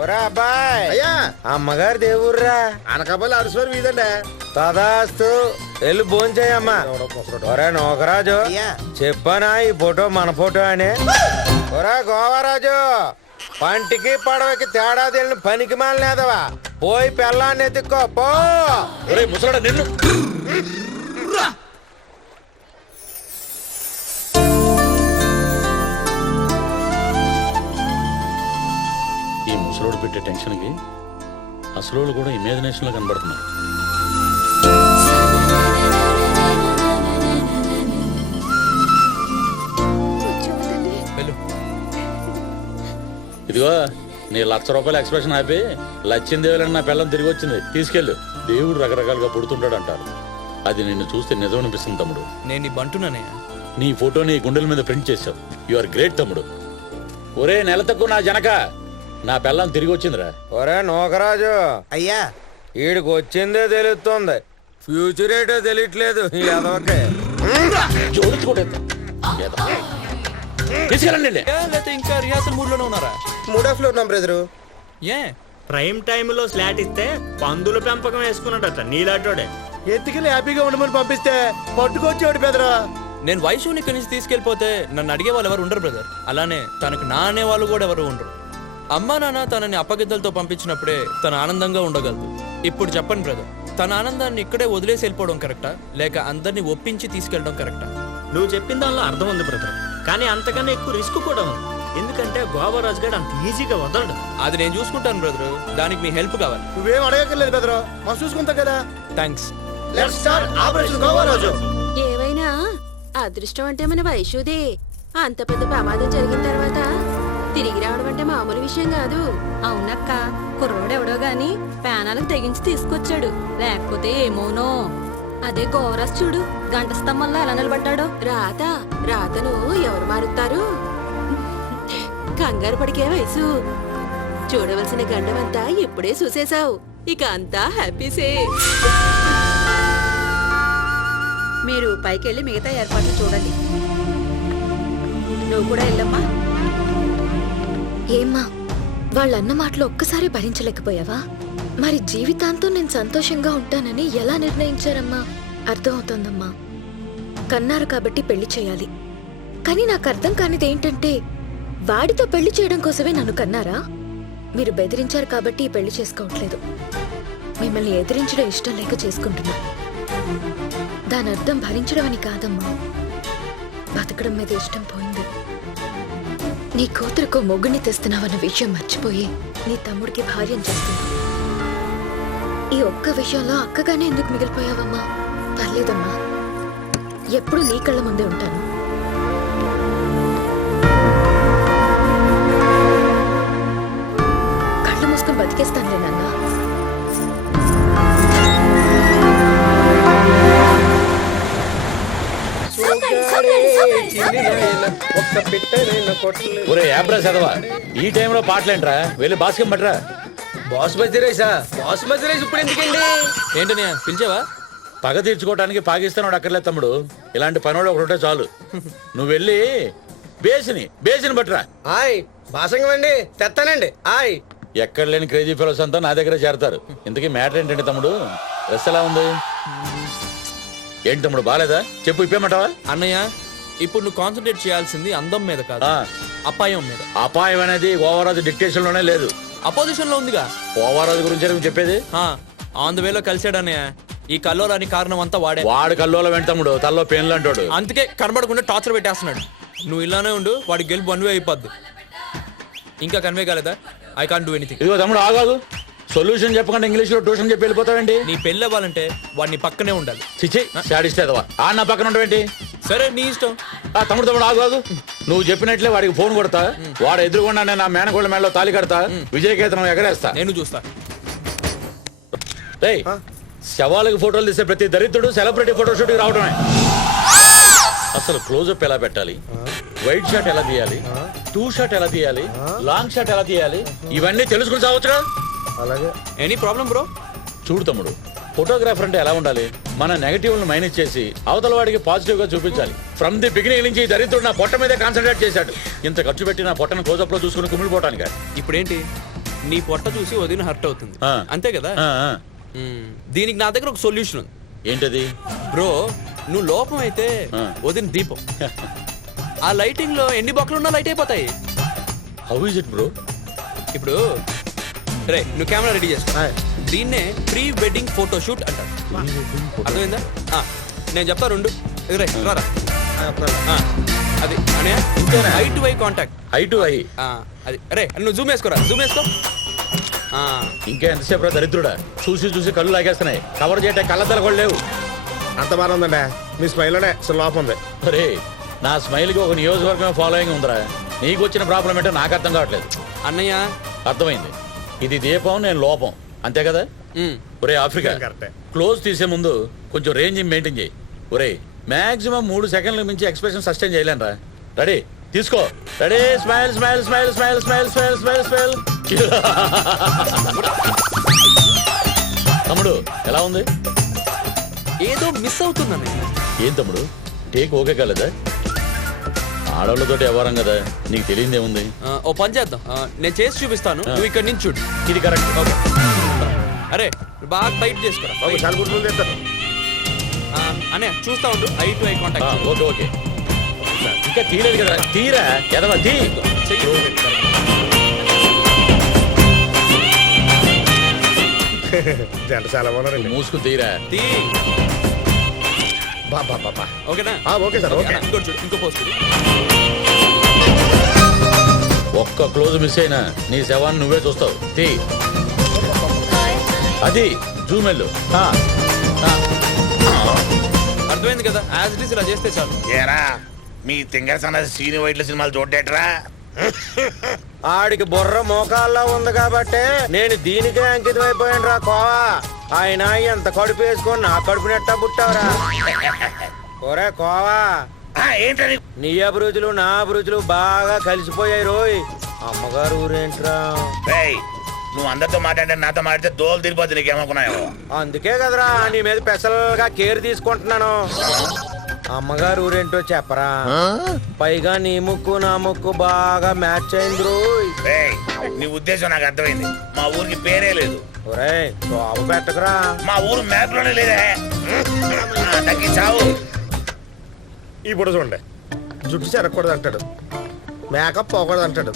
ఒరే అబ్బాయి, అయ్యా అమ్మగారి దేవుర్రా. అనకాపల్లి అరసవారి వీధండి. తదాస్తు, వెళ్ళి భోంచేయమ్మా. ఒరే నోకరాజు, అయ్యా. చెప్పానా ఈ ఫోటో మన ఫోటో అని? ఒరే గోవరాజు, పంటికి పడవకి తేడా తెలియని పనికి మాలనేదవా, పోయి పెళ్ళాన్ని ఎత్తుక్కో పో. ముసలాడా నిన్ను. ఈ ముసలోడు పెట్టే టెన్షన్కి అసలు కూడా ఇమాజినేషన్ లో కనబడుతున్నారు. ఇదిగో నీ ₹1,00,000 ఎక్స్ప్రెషన్ ఆపి లచ్చిందేవులని నా పిల్లం తిరిగి వచ్చింది తీసుకెళ్ళు. దేవుడు రకరకాలుగా పుడుతుంటాడు అంటారు. అది నిన్ను చూస్తే నిజం అనిపిస్తుంది తమ్ముడు. నేను నీ బంటున్నానే. నీ ఫోటో నీ గుండెల మీద ప్రింట్ చేసావు. యు ఆర్ గ్రేట్ తమ్ముడు. ఒరే నెల తక్కువ నా జనక, నా పిల్లం తిరిగి వచ్చిందిరా. ఒరే నోకరాజు, అయ్యా ఈడికి వచ్చిందే తెలుస్తుంది, ఫ్యూచర్ ఏటో తెలియట్లేదు. తీసుకెళ్ళండి. లేకపోతే ఇంకా రిహార్సల్ మూడ్ లోనే ఉన్నారా? మూడో ఫ్లోర్ నా బ్రదరు. ఏ ప్రైమ్ టైమ్ లో స్లాట్ ఇస్తే పందుల పెంపకం వేసుకున్నట్ట నీలాటోడే. ఎత్తుకెళ్ళి హ్యాపీగా ఉండమని పంపిస్తే పట్టుకొచ్చాడు బెదరా. నేను వైశుని ఇక్కడి నుంచి తీసుకెళ్ళిపోతే నన్ను అడిగే వాళ్ళు ఎవరు ఉండరు బ్రదర్. అలానే తనకు నా అనే వాళ్ళు కూడా ఎవరు ఉండరు. అమ్మా నాన్న తనని అప్పగిద్దలతో పంపించినప్పుడే తను ఆనందంగా ఉండగలదు. ఇప్పుడు చెప్పండి బ్రదర్, తన ఆనందాన్ని ఇక్కడే వదిలేసి వెళ్ళిపోవడం కరెక్టా, లేక అందరినీ ఒప్పించి తీసుకెళ్ళడం కరెక్టా? నువ్వు చెప్పిన దానిలో అర్థం ఉంది బ్రదర్, కానీ అంతకన్నా ఎక్కువ రిస్క్ కూడా ఉంది. ఎందుకంటే గోవరాజు గారు అంత ఈజీగా వదలడు. అది నేను చూసుకుంటాను బ్రదర్, దానికి మీ హెల్ప్ కావాలి. నువ్వేం అడగక్కర్లేదు బెదరా, మనం చూసుకుంటాం కదా. Thanks. Let's start operation Govaraju. ఏమైనా అదృష్టం అంటే మన వైషుదే. అంత పెద్ద ప్రమాదం జరిగిన తర్వాత తిరిగి రావడం అంటే మామూలు విషయం కాదు. అవునక్క, కుర్రోడెవడో గాని ప్యానాలకు తెగించి తీసుకొచ్చాడు, లేకపోతే ఏమోనో. అదే గోవరాజు చూడు, గంట స్తంభంలో ఎలా నిలబడ్డాడో. రాతను ఎవరు మారుతారు? కంగారు పడికే వయసు. చూడవలసిన గండమంతా ఇప్పుడే చూసేశావు, ఇక అంతా హ్యాపీసే. మీరు పైకెళ్ళి మిగతా ఏర్పాట్లు చూడండి. నువ్వు కూడా వెళ్ళమ్మా. ఏమ్మా, వాళ్ళన్న మాటలు ఒక్కసారి భరించలేకపోయావా? మరి జీవితాంతం నేను సంతోషంగా ఉంటానని ఎలా నిర్ణయించారమ్మా? అర్థం అవుతోందమ్మా, కన్నారు కాబట్టి పెళ్లి చేయాలి. కానీ నాకు అర్థం కానిది ఏంటంటే, వాడితో పెళ్లి చేయడం కోసమే నన్ను కన్నారా? మీరు బెదిరించారు కాబట్టి ఈ పెళ్లి చేసుకోవట్లేదు. మిమ్మల్ని ఎదిరించడం ఇష్టం లేక చేసుకుంటున్నా. దాని అర్థం భరించడం అని కాదమ్మా, బతకడం మీద ఇష్టం పోయింది. నీ కూతురుకో మొగ్గుని తెస్తున్నావన్న విషయం మర్చిపోయి నీ తమ్ముడికి భార్యం చేస్తున్నా. ఈ ఒక్క విషయంలో అక్కగానే ఎందుకు మిగిలిపోయావమ్మా? పర్లేదమ్మా, ఎప్పుడు నీ కళ్ళ ముందే ఉంటాను. కళ్ళు మూసుకొని బతికేస్తానులే నాన్న. ఒరే యాబ్రా చదవా, ఈ టైంలో పాటలేంట్రా? వెళ్ళి బాస్కెట్ పట్టరా. బాస్మతి రైసా? బాస్మతి రైస్ ఇప్పుడు ఎందుకండి? ఏంటనే పిలిచావా? పగ తీర్చుకోవడానికి పాకిస్తాన్ వాడు అక్కర్లేదు తమ్ముడు, ఇలాంటి పనోడు ఒకటి ఉంటే చాలు. నువ్వు వెళ్ళి బేసిని పట్టరా. ఆయ్ బాసంగం అండి, తెస్తానండి. ఆయ్ ఎక్కడ లేని క్రేజీ ఫెలోస్ అంతా నా దగ్గర చేరతారు. ఇంతకీ మ్యాటర్ ఏంటంటే తమ్ముడు, డ్రెస్ ఎలా ఉంది? ఏంటి తమ్ముడు బాలేదా? చెప్పు, ఇప్పేమంటావా? అన్నయ్య, ఇప్పుడు నువ్వు కాన్సన్ట్రేట్ చేయాల్సింది అందం మీద కాదు, అపాయం మీద. అపాయం అనేది ఓవరాజ్ డిక్టేషన్ లోనే లేదు, అపోజిషన్ లో ఉందిగా. ఓవరాజ్ గురించి నువ్వు చెప్పేది. ఆన్ ద వేలో కలిసాడన్నయ్య. ఈ కల్లోలాని కారణం అంతా వాడే. వాడు కల్లోల వెంటముడు, తల్లో పెయిన్లు అంటాడు. అందుకే కనబడకుండా టార్చర్ పెట్టేస్తున్నాడు. నువ్వు ఇలానే ఉండు, వాడి గెలుపు వన్ వే అయిపోద్ది. ఇంకా కన్వే కాలేదా? I can't do anything. ఇదిగో తమ్ముడు ఆగాదు, సొల్యూషన్ చెప్పకుండా ఇంగ్లీష్ లో ట్యూషన్ చెప్పి వెళ్ళిపోతావేంటి? నీ పెళ్ళి అవ్వాలంటే వాడిని పక్కనే ఉండాలి. చిచి శాడిస్తేదవా, ఆ నా పక్కన ఉంటావేంటి? సరే నీ ఇష్టం. తమ్ముడు ఆగాదు, నువ్వు చెప్పినట్లే వాడికి ఫోన్ కొడతా, వాడు ఎదురుగుండా నేను నా మేనకోళ్ళ మేడలో తాళి కడతా, విజయకేతనం ఎగరేస్తా. నేను చూస్తా. రేయ్, శవాలకు ఫోటోలు తీసే ప్రతి దరిద్రుడు సెలబ్రిటీ ఫోటోషూట్ కి రావడమే. అసలు క్లోజప్ ఎలా పెట్టాలి, వైట్ షాట్ ఎలా తీయాలి, టూ షాట్ ఎలా తీయాలి, లాంగ్ షాట్ ఎలా తీయాలి, ఇవన్నీ తెలుసుకుని చావచ్చుగా. అలాగే. Any problem bro? చూడు తమ్ముడు, ఫోటోగ్రాఫర్ అంటే ఎలా ఉండాలి? మన నెగటివ్ మైనస్ చేసి అవతల వాడికి పాజిటివ్ గా చూపించాలి. ఫ్రమ్ ది బిగినింగ్ నుంచి దరిద్రుడు నా పొట్ట మీదే కాన్సన్ట్రేట్ చేశాడు. ఇంత ఖర్చు పెట్టి నా పొట్టను క్లోజప్ లో చూసుకుని కుమిలిపోవటానికి. ఇప్పుడేంటి, నీ పొట్ట చూసి వదిన హర్ట్ అవుతుంది అంతే కదా? దీనికి నా దగ్గర ఒక సొల్యూషన్ ఉంది. ఏంటది? బ్రో, నువ్వు లోపం అయితే వదిన దీపం. ఆ లైటింగ్ లో ఎన్ని బొక్కలు ఉన్నా లైట్ అయిపోతాయి. How is it bro? ఇప్పుడు రే, నువ్వు కెమెరా రెడీ చేసుకో. దీన్నే ప్రీ వెడ్డింగ్ ఫోటో షూట్ అంటారు. అర్థమైందా? నేను చెప్తా రెండు. రే రారా. అది I to eye contact. I to I. అది రే, నువ్వు జూమ్ వేసుకోరా. జూమ్ వేసుకో. ఇంకా ఎంతసేపు రా దరిద్రుడా, చూసి చూసి కళ్ళు లాగేస్తున్నాయి. కవర్ చేయటం కళ్ళద్దలు కూడా లేవు. అంత బాగా ఉందండి, మీ స్మైల్లోనే లోపం ఉంది. అరే, నా స్మైల్ కి ఒక నియోజకవర్గం ఫాలోయింగ్ ఉందిరా. నీకు వచ్చిన ప్రాబ్లం ఏంటో నాకు అర్థం కావట్లేదు. అన్నయ్య అర్థమైంది. ఇది దీపం, నేను లోపం, అంతే కదా? ఉమ్, ఒరే ఆఫ్రికా, కరెక్టే. క్లోజ్ తీసే ముందు కొంచెం రేంజ్ మెయింటైన్ చేయి. ఒరే మాక్సిమం 3 సెకండ్ల మించి ఎక్స్ప్రెషన్ సస్టైన్ చేయలేనురా. రెడీ, తీసుకో. Ready, smile smile smile smile smile smile smile smile. తమ్ముడు ఎలా ఉంది? ఏదో మిస్ అవుతుందన్నయ్య. ఏం తమ్ముడు, టేక్ ఓకే కాలేదా? ఆడవాళ్ళతోటి వ్యవహారం కదా, నీకు తెలియదు ఏముంది. ఓ పని చేద్దాం, నేను చేసి చూపిస్తాను, నువ్వు ఇక్కడ నుంచి చూడు. ఇది కరెక్ట్. ఓకే. అరే బాగా టైట్ చేసుకురా. చాలా గుర్తు చేస్తాను. అన్నయ్య చూస్తా ఉండు, I to eye contact. Okay okay. ఇంకా తీయలేదు కదా, తీరా ఎదవా తీ. జంట చాలా బాగున్నారండి. మూసుకుని తీరా. తీ. బాబా ఓకేనా? Okay sir, okay. ఇంకోటి చూడు, ఇంకో పోస్ట్ చూడు. ఒక్క క్లోజ్ మిస్ అయినా నీ శవాన్ని నువ్వే చూస్తావు. తీ. అది జూమ్ వెళ్ళు. అర్థమైంది కదా, యాజ్ ఇట్ ఈస్ ఇలా చేస్తే చాలు. ఏరా మీ తింగర్స్ అన్న సీని వైట్ల సినిమాలు చూడేట్రా? ఆడికి బుర్ర మోకాల్లో ఉంది కాబట్టి నేను దీనికే అంకితం అయిపోయాను రా కోవా. ఆయన ఎంత కడుపు వేసుకొని నా కడుపు నెట్టా పుట్టావురా. ఒరే కోవా, ఏంటని నీ అభిరుచులు నా అభిరుచులు బాగా కలిసిపోయాయి రోయ్. అమ్మగారు ఊరేంట్రా? నువ్వు అందరితో మాట్లాడే నాతో మాట్లాడితే దోలు తిరిగిపోద్ది. నీకేమనుకున్నావు? అందుకే కదరా నీ మీద స్పెషల్ గా కేర్ తీసుకుంటున్నాను. అమ్మగారు ఊరేంటో చెప్పరా. పైగా నీ ముక్కు నా ముక్కు బాగా మ్యాచ్ అయింది రోయ్. నీ ఉద్దేశం నాకు అర్థమైంది. మా ఊరికి పేరే లేదు. ఒరే బాబు పెట్టకురా. మా ఊరు మ్యాప్ లోనే లేదే. చావు. ఇప్పుడు చూడండి, జుట్టు చెరగకూడదు అంటాడు, మేకప్ పోకూడదు అంటాడు,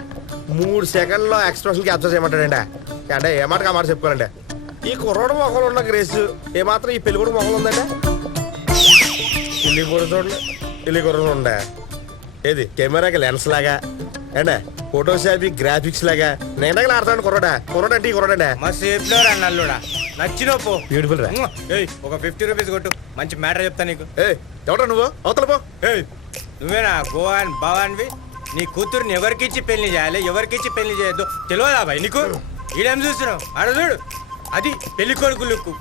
3 సెకండ్లో ఎక్స్ప్రెషన్ క్యాప్చర్ చేయమంటాడండి. అంటే ఏ మాటకి ఆ మాట చెప్పుకోవాలండి. ఈ కుర్రోడు మొక్కలు ఉన్న గ్రేస్ ఏమాత్రం ఈ పెళ్లి కూడా మొక్కలు ఉందండి. ఇల్లి కూడా చూడండి, ఇల్లి కుర్ర ఉండే ఏది కెమెరాకి లెన్స్ లాగా అంటే ఫోటోషాప్ గ్రాఫిక్స్ లాగా నేను ఆడతాడు కుర్రోడా. కుర్రోడు అంటే ఈ కుర్రోడండి. మా సేఫ్ లో నల్లుడా నచ్చినో పో. బ్యూటిఫుల్ రా. ఒక 50 రూపీస్ కొట్టు, మంచి మ్యాటర్ చెప్తా నీకు. ఎవడా నువ్వు అవతల పో. నువ్వేనా గోవాన్ భవాన్వి? నీ కూతుర్ని ఎవరికిచ్చి పెళ్లి చేయాలి, ఎవరికిచ్చి పెళ్లి చేయొద్దు తెలియదా బాయ్ నీకు? ఈడేం చూస్తున్నావు? ఆడ చూడు, అది పెళ్లి కొడుకు లుక్కు.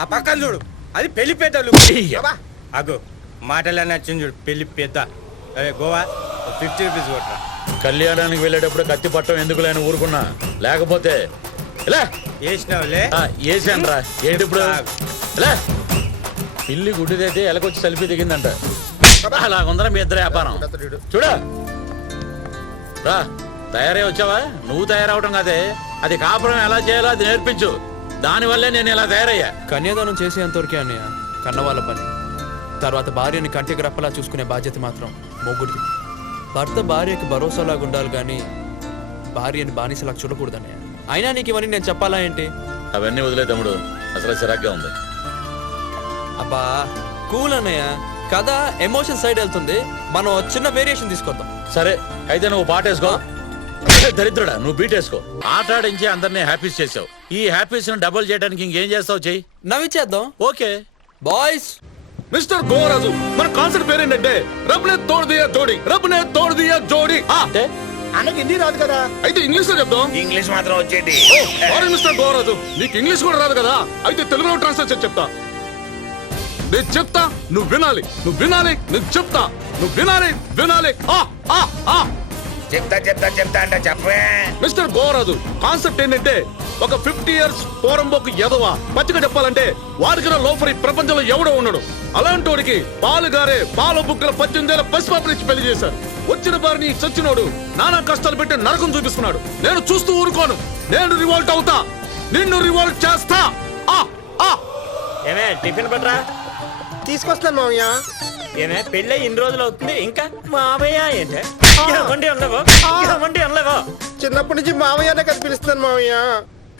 ఆ పక్కన చూడు, అది పెళ్లి పెద్ద లుక్. అగో మాటలే నచ్చింది చూడు, పెళ్లి పెద్ద. అదే గోవా 50 రూపీస్ కొట్టరా. కళ్యాణానికి వెళ్ళేటప్పుడు కత్తి పట్టం ఎందుకు లేని ఊరుకున్నా, లేకపోతే వేసినావులే. వేసాను రా. ఏంటి ఇప్పుడు? పిల్లి గుడ్డిదైతే ఎలకొచ్చి సెల్ఫీ దిగిందంట. అలాగుందరా మీ ఇద్దరు వ్యాపారం. చూడ రా, తయారై వచ్చావా? నువ్వు తయారవడం కాదే, అది కాపురం ఎలా చేయాలో అది నేర్పించు. దానివల్లే నేను ఇలా తయారయ్యా. కన్యాదానం చేసేంతవరకే అన్నయ్య కన్నవాళ్ళ పని. తర్వాత భార్యని కంటికి రెప్పలా చూసుకునే బాధ్యత మాత్రం మొగ్గుడిది. భర్త భార్యకి భరోసాలాగా ఉండాలి కానీ భార్యని బానిసలాగా చూడకూడదన్నయ్య. అయినా నీకు ఇవన్నీ నేను చెప్పాలా ఏంటి? అవన్నీ వదిలే తమ్ముడు, అసలు చిరాగ్గా ఉంది. అబ్బా కూల్ అన్నయ్య, కథ ఎమోషన్ సైడ్ వెళ్తుంది, మనం చిన్న వేరియేషన్ తీసుకొద్దాం. సరే అయితే నువ్వు పాటేసుకో. దరిద్రుడా, నువ్వు బీట్ వేసుకో. ఆట ఆడించి అందరినీ హ్యాపీస్ చేసావు. ఈ హ్యాపీస్ ని డబుల్ చేయడానికి ఇంకేం చేస్తావు? చెయ్యి. నవ్విచ్చేద్దాం. Okay boys. మిస్టర్ గోరాజు, మన కాన్సెప్ట్ పేరేంటంటే రబ్నే తోడు దియా జోడి, రబ్నే తోడు దియా జోడి. అంటే అన్నకి హిందీ రాదు కదా, అయితే ఇంగ్లీష్ లో చెప్దాం. ఇంగ్లీష్ మాత్రం వచ్చేటి. సారీ మిస్టర్ గోరాజు, నీకు ఇంగ్లీష్ కూడా రాదు కదా, అయితే తెలుగులో ట్రాన్స్లేట్ చేసి చెప్తా. నేను చెప్తా, నువ్వు వినాలి, నువ్వు వినాలి, నేను చెప్తా, నువ్వు వినాలి, వినాలి. చెప్తా చెప్తా చెప్తా అంటే చెప్పే. మిస్టర్ గోరాజు, కాన్సెప్ట్ ఏంటంటే ఒక 50 years పోరంబోకు ఎదవ పచ్చిగా చెప్పాలంటే వాడికి లోపలి ప్రపంచంలో ఎవడో ఉన్నాడు. అలాంటి వాడికి పాలుగారే పాల బుక్కల 18 ఏళ్ల పసిపాపలు ఇచ్చి పెళ్లి చేశారు. వచ్చిన వారిని చచ్చినోడు నానా కష్టాలు పెట్టి నరకం చూపిస్తున్నాడు. నేను చూస్తూ ఊరుకోను, నేను రివాల్ట్ అవుతా, నిన్ను రివాల్ట్ చేస్తా. ఏమే టిఫిన్ పట్రా. తీసుకొస్తాను మామయ్య. ఏమే పెళ్ళి ఇన్ని రోజులు అవుతుంది ఇంకా మావయ్య ఏంటే? ఏమండి అనలేవో, ఏమండి అనలేవో. చిన్నప్పటి నుంచి మామయ్యనే కలిసి పిలుస్తాను మామయ్య.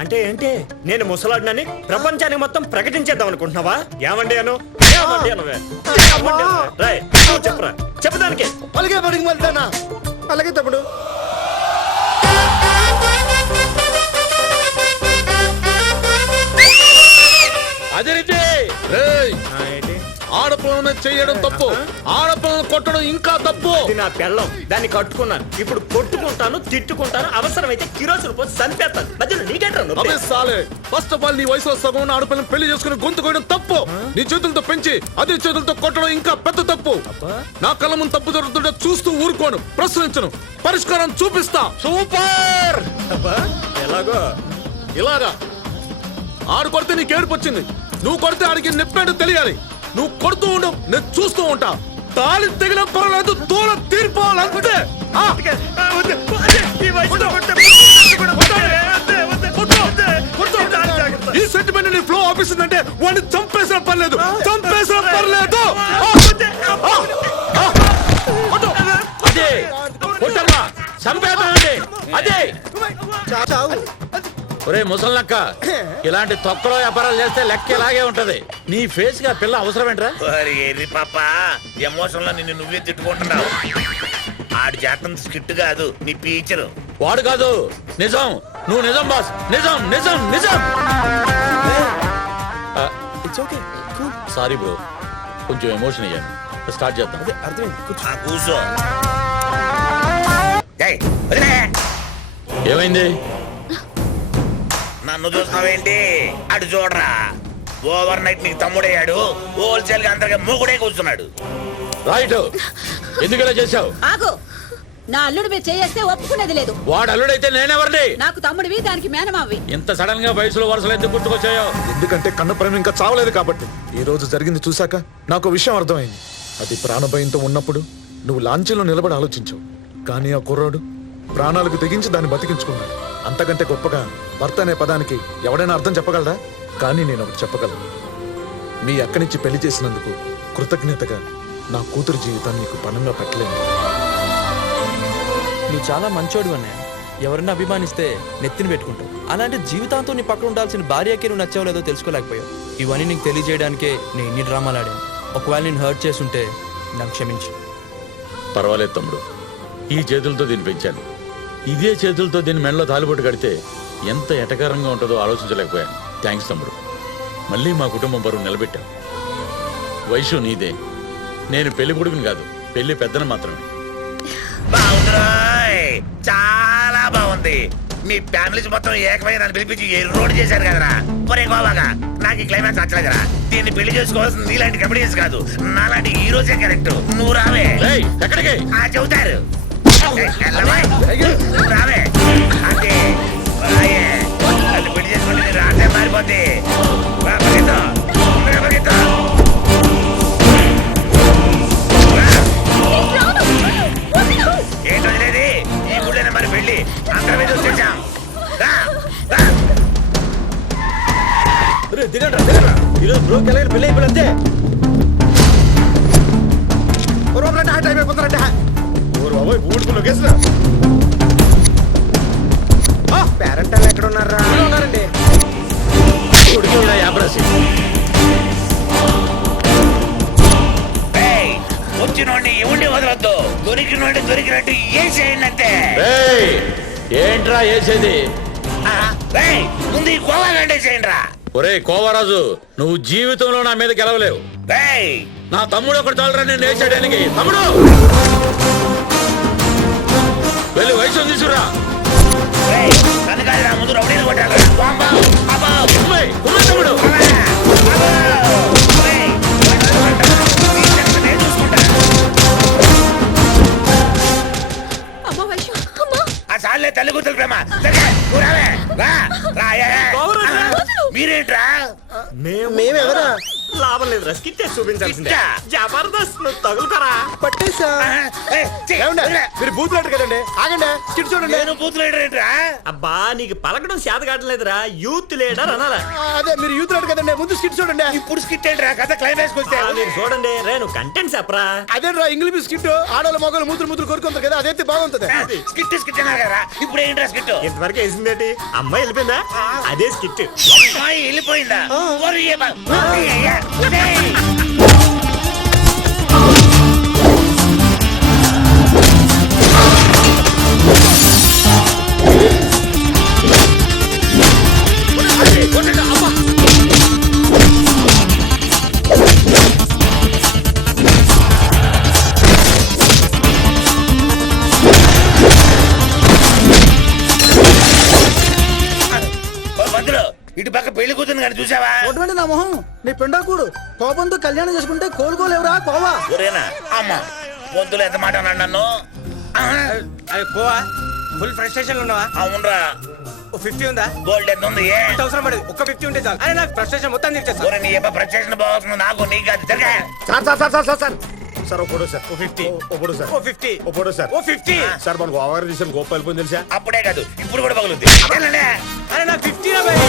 అంటే ఏంటి, నేను ముసలాడినని ప్రపంచానికి మొత్తం ప్రకటించేద్దాం అనుకుంటున్నావా? ఏమండి అను, ఏమండి అనవే, ఏమండి అనవే. రాయ్ నువ్వు చెప్పరా, చెప్పదానికి. అలాగే బడికి వెళ్తానా? అలాగే తమ్ముడు. అదే ఆడపిల్లను మీద చేయడం తప్పు, ఆడపిల్లలు కొట్టడం ఇంకా తప్పు. ఇది నా పెళ్ళం, దాన్ని కట్టుకున్నాను. ఇప్పుడు కొట్టుకుంటాను, తిట్టుకుంటాను, అవసరమైతే కిరోసిన్ పోసి చంపేస్తాను. మధ్యలో నీకేంట్రా నొప్పి? అబే సాలే, ఫస్ట్ ఆఫ్ ఆల్ నీ వయసులో సగం ఉన్న ఆడపిల్లని పెళ్లి చేసుకుని గొంతు కోయడం తప్పు. నీ చేతులతో పెంచి అదే చేతులతో కొట్టడం ఇంకా పెద్ద తప్పు. నా కళ్ళ ముందు తప్పు జరుగుతుంటే చూస్తూ ఊరుకోను, ప్రశ్నించను, పరిష్కారం చూపిస్తా. సూపర్. ఎలాగో ఇలాగా ఆడు కొడితే నీకు ఏడుపు వచ్చింది, నువ్వు కొడితే ఆడికి నొప్పేంటో తెలియాలి. నువ్వు కొడుతూ ఉండు, నేను చూస్తూ ఉంటా. తాళి తెగిన పర్వాలేదు, దూరం తీర్పాలంతే. ఈ సెంటిమెంట్ నీ ఫ్లో ఆఫీసిందంటే వాడిని చంపేసిన పర్లేదు, చంపేసిన పర్లేదు. అదే కొట్టమ్మా, చంపేద్దామండి. అదే ఒరే ముసలక్క, ఇలాంటి తొక్కలో వ్యాపారాలు చేస్తే లెక్క ఇలాగే ఉంటది. నీ ఫేస్ గా పిల్ల అవసరమేంట్రా? ఎర్రి పాప, ఎమోషన్ లో నిన్ను నువ్వే తిట్టుకుంటున్నావు. ఆడు చేస్తుంది స్కిట్ కాదు, నీ టీచరు. వాడు కాదు, నిజం. నువ్వు నిజం బాస్, నిజం నిజం నిజం. సారీ బ్రో, కొంచెం ఎమోషన్ అయ్యాను. స్టార్ట్ చేద్దాం. కూర్చో. ఏయ్, వదిలే. ఏమైంది? నన్ను చూస్తావేంటి? అటు చూడరా, ఓవర్ నైట్ నీకు తమ్ముడయ్యాడు, హోల్సేల్ గా అందరికీ మూగుడే కూర్చున్నాడు. రైట్, ఎందుకు ఇలా చేశావు? ఆగు, నా అల్లుడు మీద చేస్తే ఒప్పుకునేది లేదు. వాడు అల్లుడైతే నేనెవరిని? నాకు తమ్ముడివి, దానికి మేనమావి. ఇంత సడన్ గా వయసులో వరుసలు ఎందుకు గుర్తుకొచ్చాయో? ఎందుకంటే కన్న ప్రేమ ఇంకా చావలేదు కాబట్టి. ఈ రోజు జరిగింది చూశాక నాకు విషయం అర్థమైంది. అది ప్రాణభయంతో ఉన్నప్పుడు నువ్వు లాంచీలో నిలబడి ఆలోచించావు, కానీ ఆ కుర్రాడు ప్రాణాలకు తెగించి దాన్ని బతికించుకున్నాడు. అంతకంటే గొప్పగా భర్త అనే పదానికి ఎవడైనా అర్థం చెప్పగలరా? కానీ నేను ఒకటి చెప్పగలను, మీ అక్కనిచ్చి పెళ్లి చేసినందుకు కృతజ్ఞతగా నా కూతురు జీవితాన్ని నీకు పణంగా పెట్టలేను. నువ్వు చాలా మంచోడు అన్నయ్య. ఎవరన్నా అభిమానిస్తే నెత్తిని పెట్టుకుంటావు. అలాంటి జీవితాంతో నీ పక్కన ఉండాల్సిన భార్యకి నువ్వు నచ్చావు లేదో తెలుసుకోలేకపోయావు. ఇవన్నీ నీకు తెలియజేయడానికే నేను ఇన్ని డ్రామాలు ఆడాను. ఒకవేళ నేను హర్ట్ చేస్తుంటే నాకు క్షమించు. పర్వాలేదు తమ్ముడు, ఈ చేతులతో దీన్ని పెంచాను. ఇదే చేతులతో దీన్ని మెడలో తాలిబొట్టు కడితే ఎంత ఎటకారంగా ఉంటుందో ఆలోచించలేకపోయాను. థ్యాంక్స్ తమ్ముడు, మళ్ళీ మా కుటుంబం బరువు నిలబెట్టావు. వయసు నీదే, నేను పెళ్లి కొడుకుని కాదు, పెళ్లి పెద్దను మాత్రమే. బాగుంది, చాలా బాగుంది. మీ ఫ్యామిలీస్ మొత్తం ఏకమై నన్ను పిలిపించి రోడ్ చేశారు కదరా. ఒరే గోవాగా, నాకు ఈ క్లైమాక్స్ నచ్చలేదురా. దీన్ని పెళ్లి చేసుకోవాల్సింది నీలాంటి కమెడియన్స్ కాదు, నాలాంటి హీరోసే కరెక్ట్. నువ్వు రావే. ఎక్కడికి? చెబుతారు. నువ్వు రావే. అంతే, నన్ను పెళ్లి చేసుకుంటే నీ రాటే మారిపోద్ది. ఏంటి వదిలేది? ఈ గుళ్ళైనా మరి పెళ్లి అందరి మీద వచ్చేసాం. ఈరోజు బ్రోకి వెళ్ళి పెళ్లి అయిపోయింది. పేరెంటాలు ఎక్కడ ఉన్నారా? ఉన్నారండి. వచ్చినోడిని ఎవరిని వదలొద్దు, దొరికినోడిని దొరికినట్టు ఏం చేయండి అంతే. ఏంట్రా వేసేది? ముందు ఈ కోవా చేయండి రా. ఒరే కోవరాజు, నువ్వు జీవితంలో నా మీద గెలవలేవు. నా తమ్ముడు ఒకటి చాలరా నేను వేసేయడానికి. తమ్ముడు వెళ్ళి వయసు తీసుకురా. ముందు రౌడీలు కొట్టాలి. తమ్ముడు చాలే తల్లి కూతురు ప్రేమ. మీరేంట్రా? మేమెవరా? లాభం లేదురా, స్కిట్ చేసి చూపించాల్సిందే. జబర్దస్త్, నువ్వు తగులుతారా? పట్టేసా. మీరు బూత్ లీడర్ కదండి, ఆగండి. స్కిట్ చూడండి. నేను బూత్ లీడర్ ఏంట్రా? అబ్బా, నీకు పలకడం చేత కావట్లేదురా, యూత్ లీడర్ అనాలా. అదే మీరు యూత్ లీడర్ కదండి, ముందు స్కిట్ చూడండి. ఇప్పుడు స్కిట్ ఏంట్రా? కథ క్లైమాక్స్ వస్తే మీరు చూడండి. రేను కంటెంట్ చెప్పరా. అదేరా ఇంగ్లీష్ స్కిట్, ఆడవాళ్ళ మొగలు మూతులు కోరుకుంటారు కదా, అదైతే బాగుంటది. స్కిట్ స్కిట్ అన్నారు కదా, ఇప్పుడు ఏంట్రా స్కిట్? ఇంతవరకు వేసిందేంటి? అమ్మాయి వెళ్ళిపోయిందా? అదే స్కిట్. అమ్మాయి వెళ్ళిపోయిందా? గారు చూసావా? ఒకటి నా మొహం నీ పిండాకుడు కోపంతో కళ్యాణం చేసుకుంటే కోలుకోలేవురా కోవా. ఒరేనా అమ్మ పొద్దులు ఎంత మాట అన్నాడు నన్ను. అరే కోవా ఫుల్ ఫ్రస్ట్రేషన్ ఉన్నావా? అవునరా. 50 ఉందా? గోల్డ్ ఎంత ఉంది? అవసరం పడదు, ఒక్క 50 ఉంటే చాలు. అరే నాకు ఫ్రస్ట్రేషన్ మొత్తం తీర్చేస్తా. ఒరే నీ అబ్బా ప్రత్యక్షణ బాగుంది నాకు నీకు అది జరగా. సార్ ఒప్పుడు సార్ 50 ఒప్పుడు సార్ 50 ఒప్పుడు సార్ 50. సార్ మన గోవాగారు తీసిన గోప వెళ్ళిపోయింది తెలుసా? అప్పుడే కాదు ఇప్పుడు కూడా పగులుద్ది. అరే నాకు 50 రా భయ్.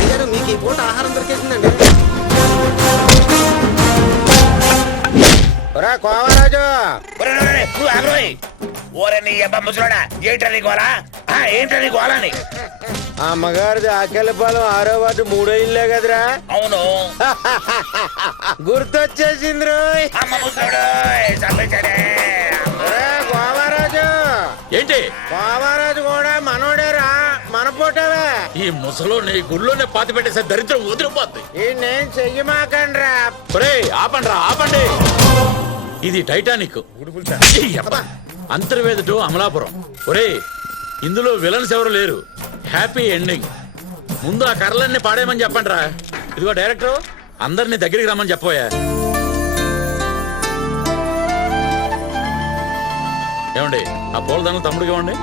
అయ్యారు మీకు ఈ పూట ఆహారం దొరికేసిందండి. కోవరాజు నువ్వు ఆగ్రోయ్. ఓరే నీ అబ్బా ముసలోడా ఏంట్రా నీ గోలా? ఏంట్రా నీ గోలా అని? అమ్మగారిది ఆకెళ్ళపాలెం 6వ వార్డు 3వ ఇల్లే కదరా? అవును. గుర్తొచ్చేసింది రోయ్. అమ్మ ముసలోడు చంపేశాడే. కోవరాజు ఏంటి కోవరాజు కూడా మనోడేరా, మన పోటవే. ఈ ముసలో నీ గుళ్ళోనే పాతి పెట్టేసే దరిద్రం వదిలిపోద్ది. ఈ నేను చెయ్యమాకండ్రా. ఒరేయ్, ఆపండ్రా ఆపండి. ఇది టైటానిక్, అంతర్వేద టు అమలాపురం. ఒరేయ్, ఇందులో విలన్స్ ఎవరు లేరు, హ్యాపీ ఎండింగ్. ముందు ఆ కర్రలన్నీ పాడేయమని చెప్పండిరా. ఇదిగో డైరెక్టర్, అందరినీ దగ్గరికి రమ్మని చెప్పబోయా. ఏమండి ఆ పూలదండలు తమ్ముడికి ఇవ్వండి.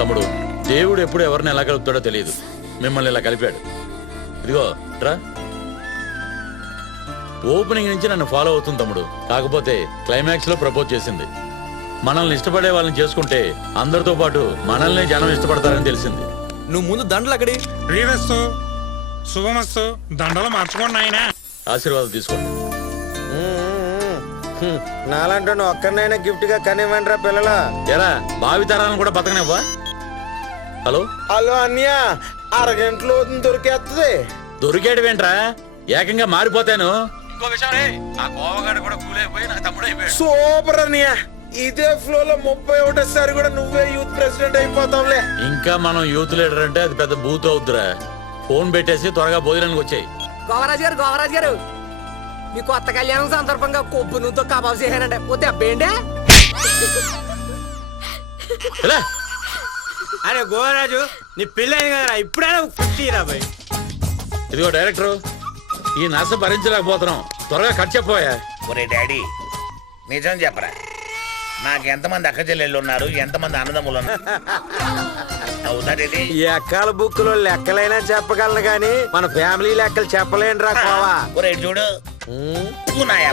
తమ్ముడు, దేవుడు ఎప్పుడు ఎవరిని ఎలా కలుపుతాడో తెలియదు, మిమ్మల్ని ఇలా కలిపాడు. ఇదిగో రా. ఓపెనింగ్ నుంచి నన్ను ఫాలో అవుతుంది తమ్ముడు. కాకపోతే క్లైమాక్స్ లో ప్రపోజ్ చేసింది. మనల్ని ఇష్టపడే వాళ్ళని చేసుకుంటే అందరితో పాటు మనల్ని జనం ఇష్టపడతారని తెలిసింది. నువ్వు ముందు దండలు అక్కడి. శ్రీరస్తు శుభమస్తు. దండలు మార్చుకోండి ఆయన. ఆశీర్వాదం తీసుకోండి. నాలంటూ ఒక్కరినైనా గిఫ్ట్ గా కనివ్వండి రా పిల్లలు. ఎరా భావితరాలను కూడా బతకనివ్వా? హలో హలో అన్యా, అరగంటలో దొరికేస్తుంది. దొరికేడువేంట్రా, ఏకంగా మారిపోతాను. ఇంకో విషయం రే, ఆ కోవగాడు కూడా కూలైపోయి నా తమ్ముడు అయిపోయాడు. సూపర్ అన్యా, ఇదే ఫ్లో లో 31సారి కూడా నువ్వే యూత్ ప్రెసిడెంట్ అయిపోతావులే. ఇంకా మనం యూత్ లీడర్ అంటే అది పెద్ద బూత్ అవుద్దిరా. ఫోన్ పెట్టేసి త్వరగా భోజనానికి వచ్చాయి. గోవరాజు గారు మీ కొత్త కళ్యాణం సందర్భంగా కొబ్బు నూనెతో కబాబ్ చేశానండి. పోతే అబ్బేండే. అరే గోవరాజు, నీ పెళ్ళైంది కదరా, ఇప్పుడైనా 50 రా భయ్. ఇదిగో డైరెక్టర్, ఈ నస భరించలేకపోతున్నాం, త్వరగా కట్ చెప్పబోయా. ఒరే డాడీ నిజం చెప్పరా, నాకు ఎంతమంది అక్క చెల్లెళ్ళు ఉన్నారు, ఎంతమంది అన్నదమ్ములు ఉన్నారు? అవుతాడేది ఎక్కల బుక్ లో లెక్కలైనా చెప్పగలను గాని మన ఫ్యామిలీ లెక్కలు చెప్పలేను రా కోవా. ఒరే చూడు ఉన్నాయా?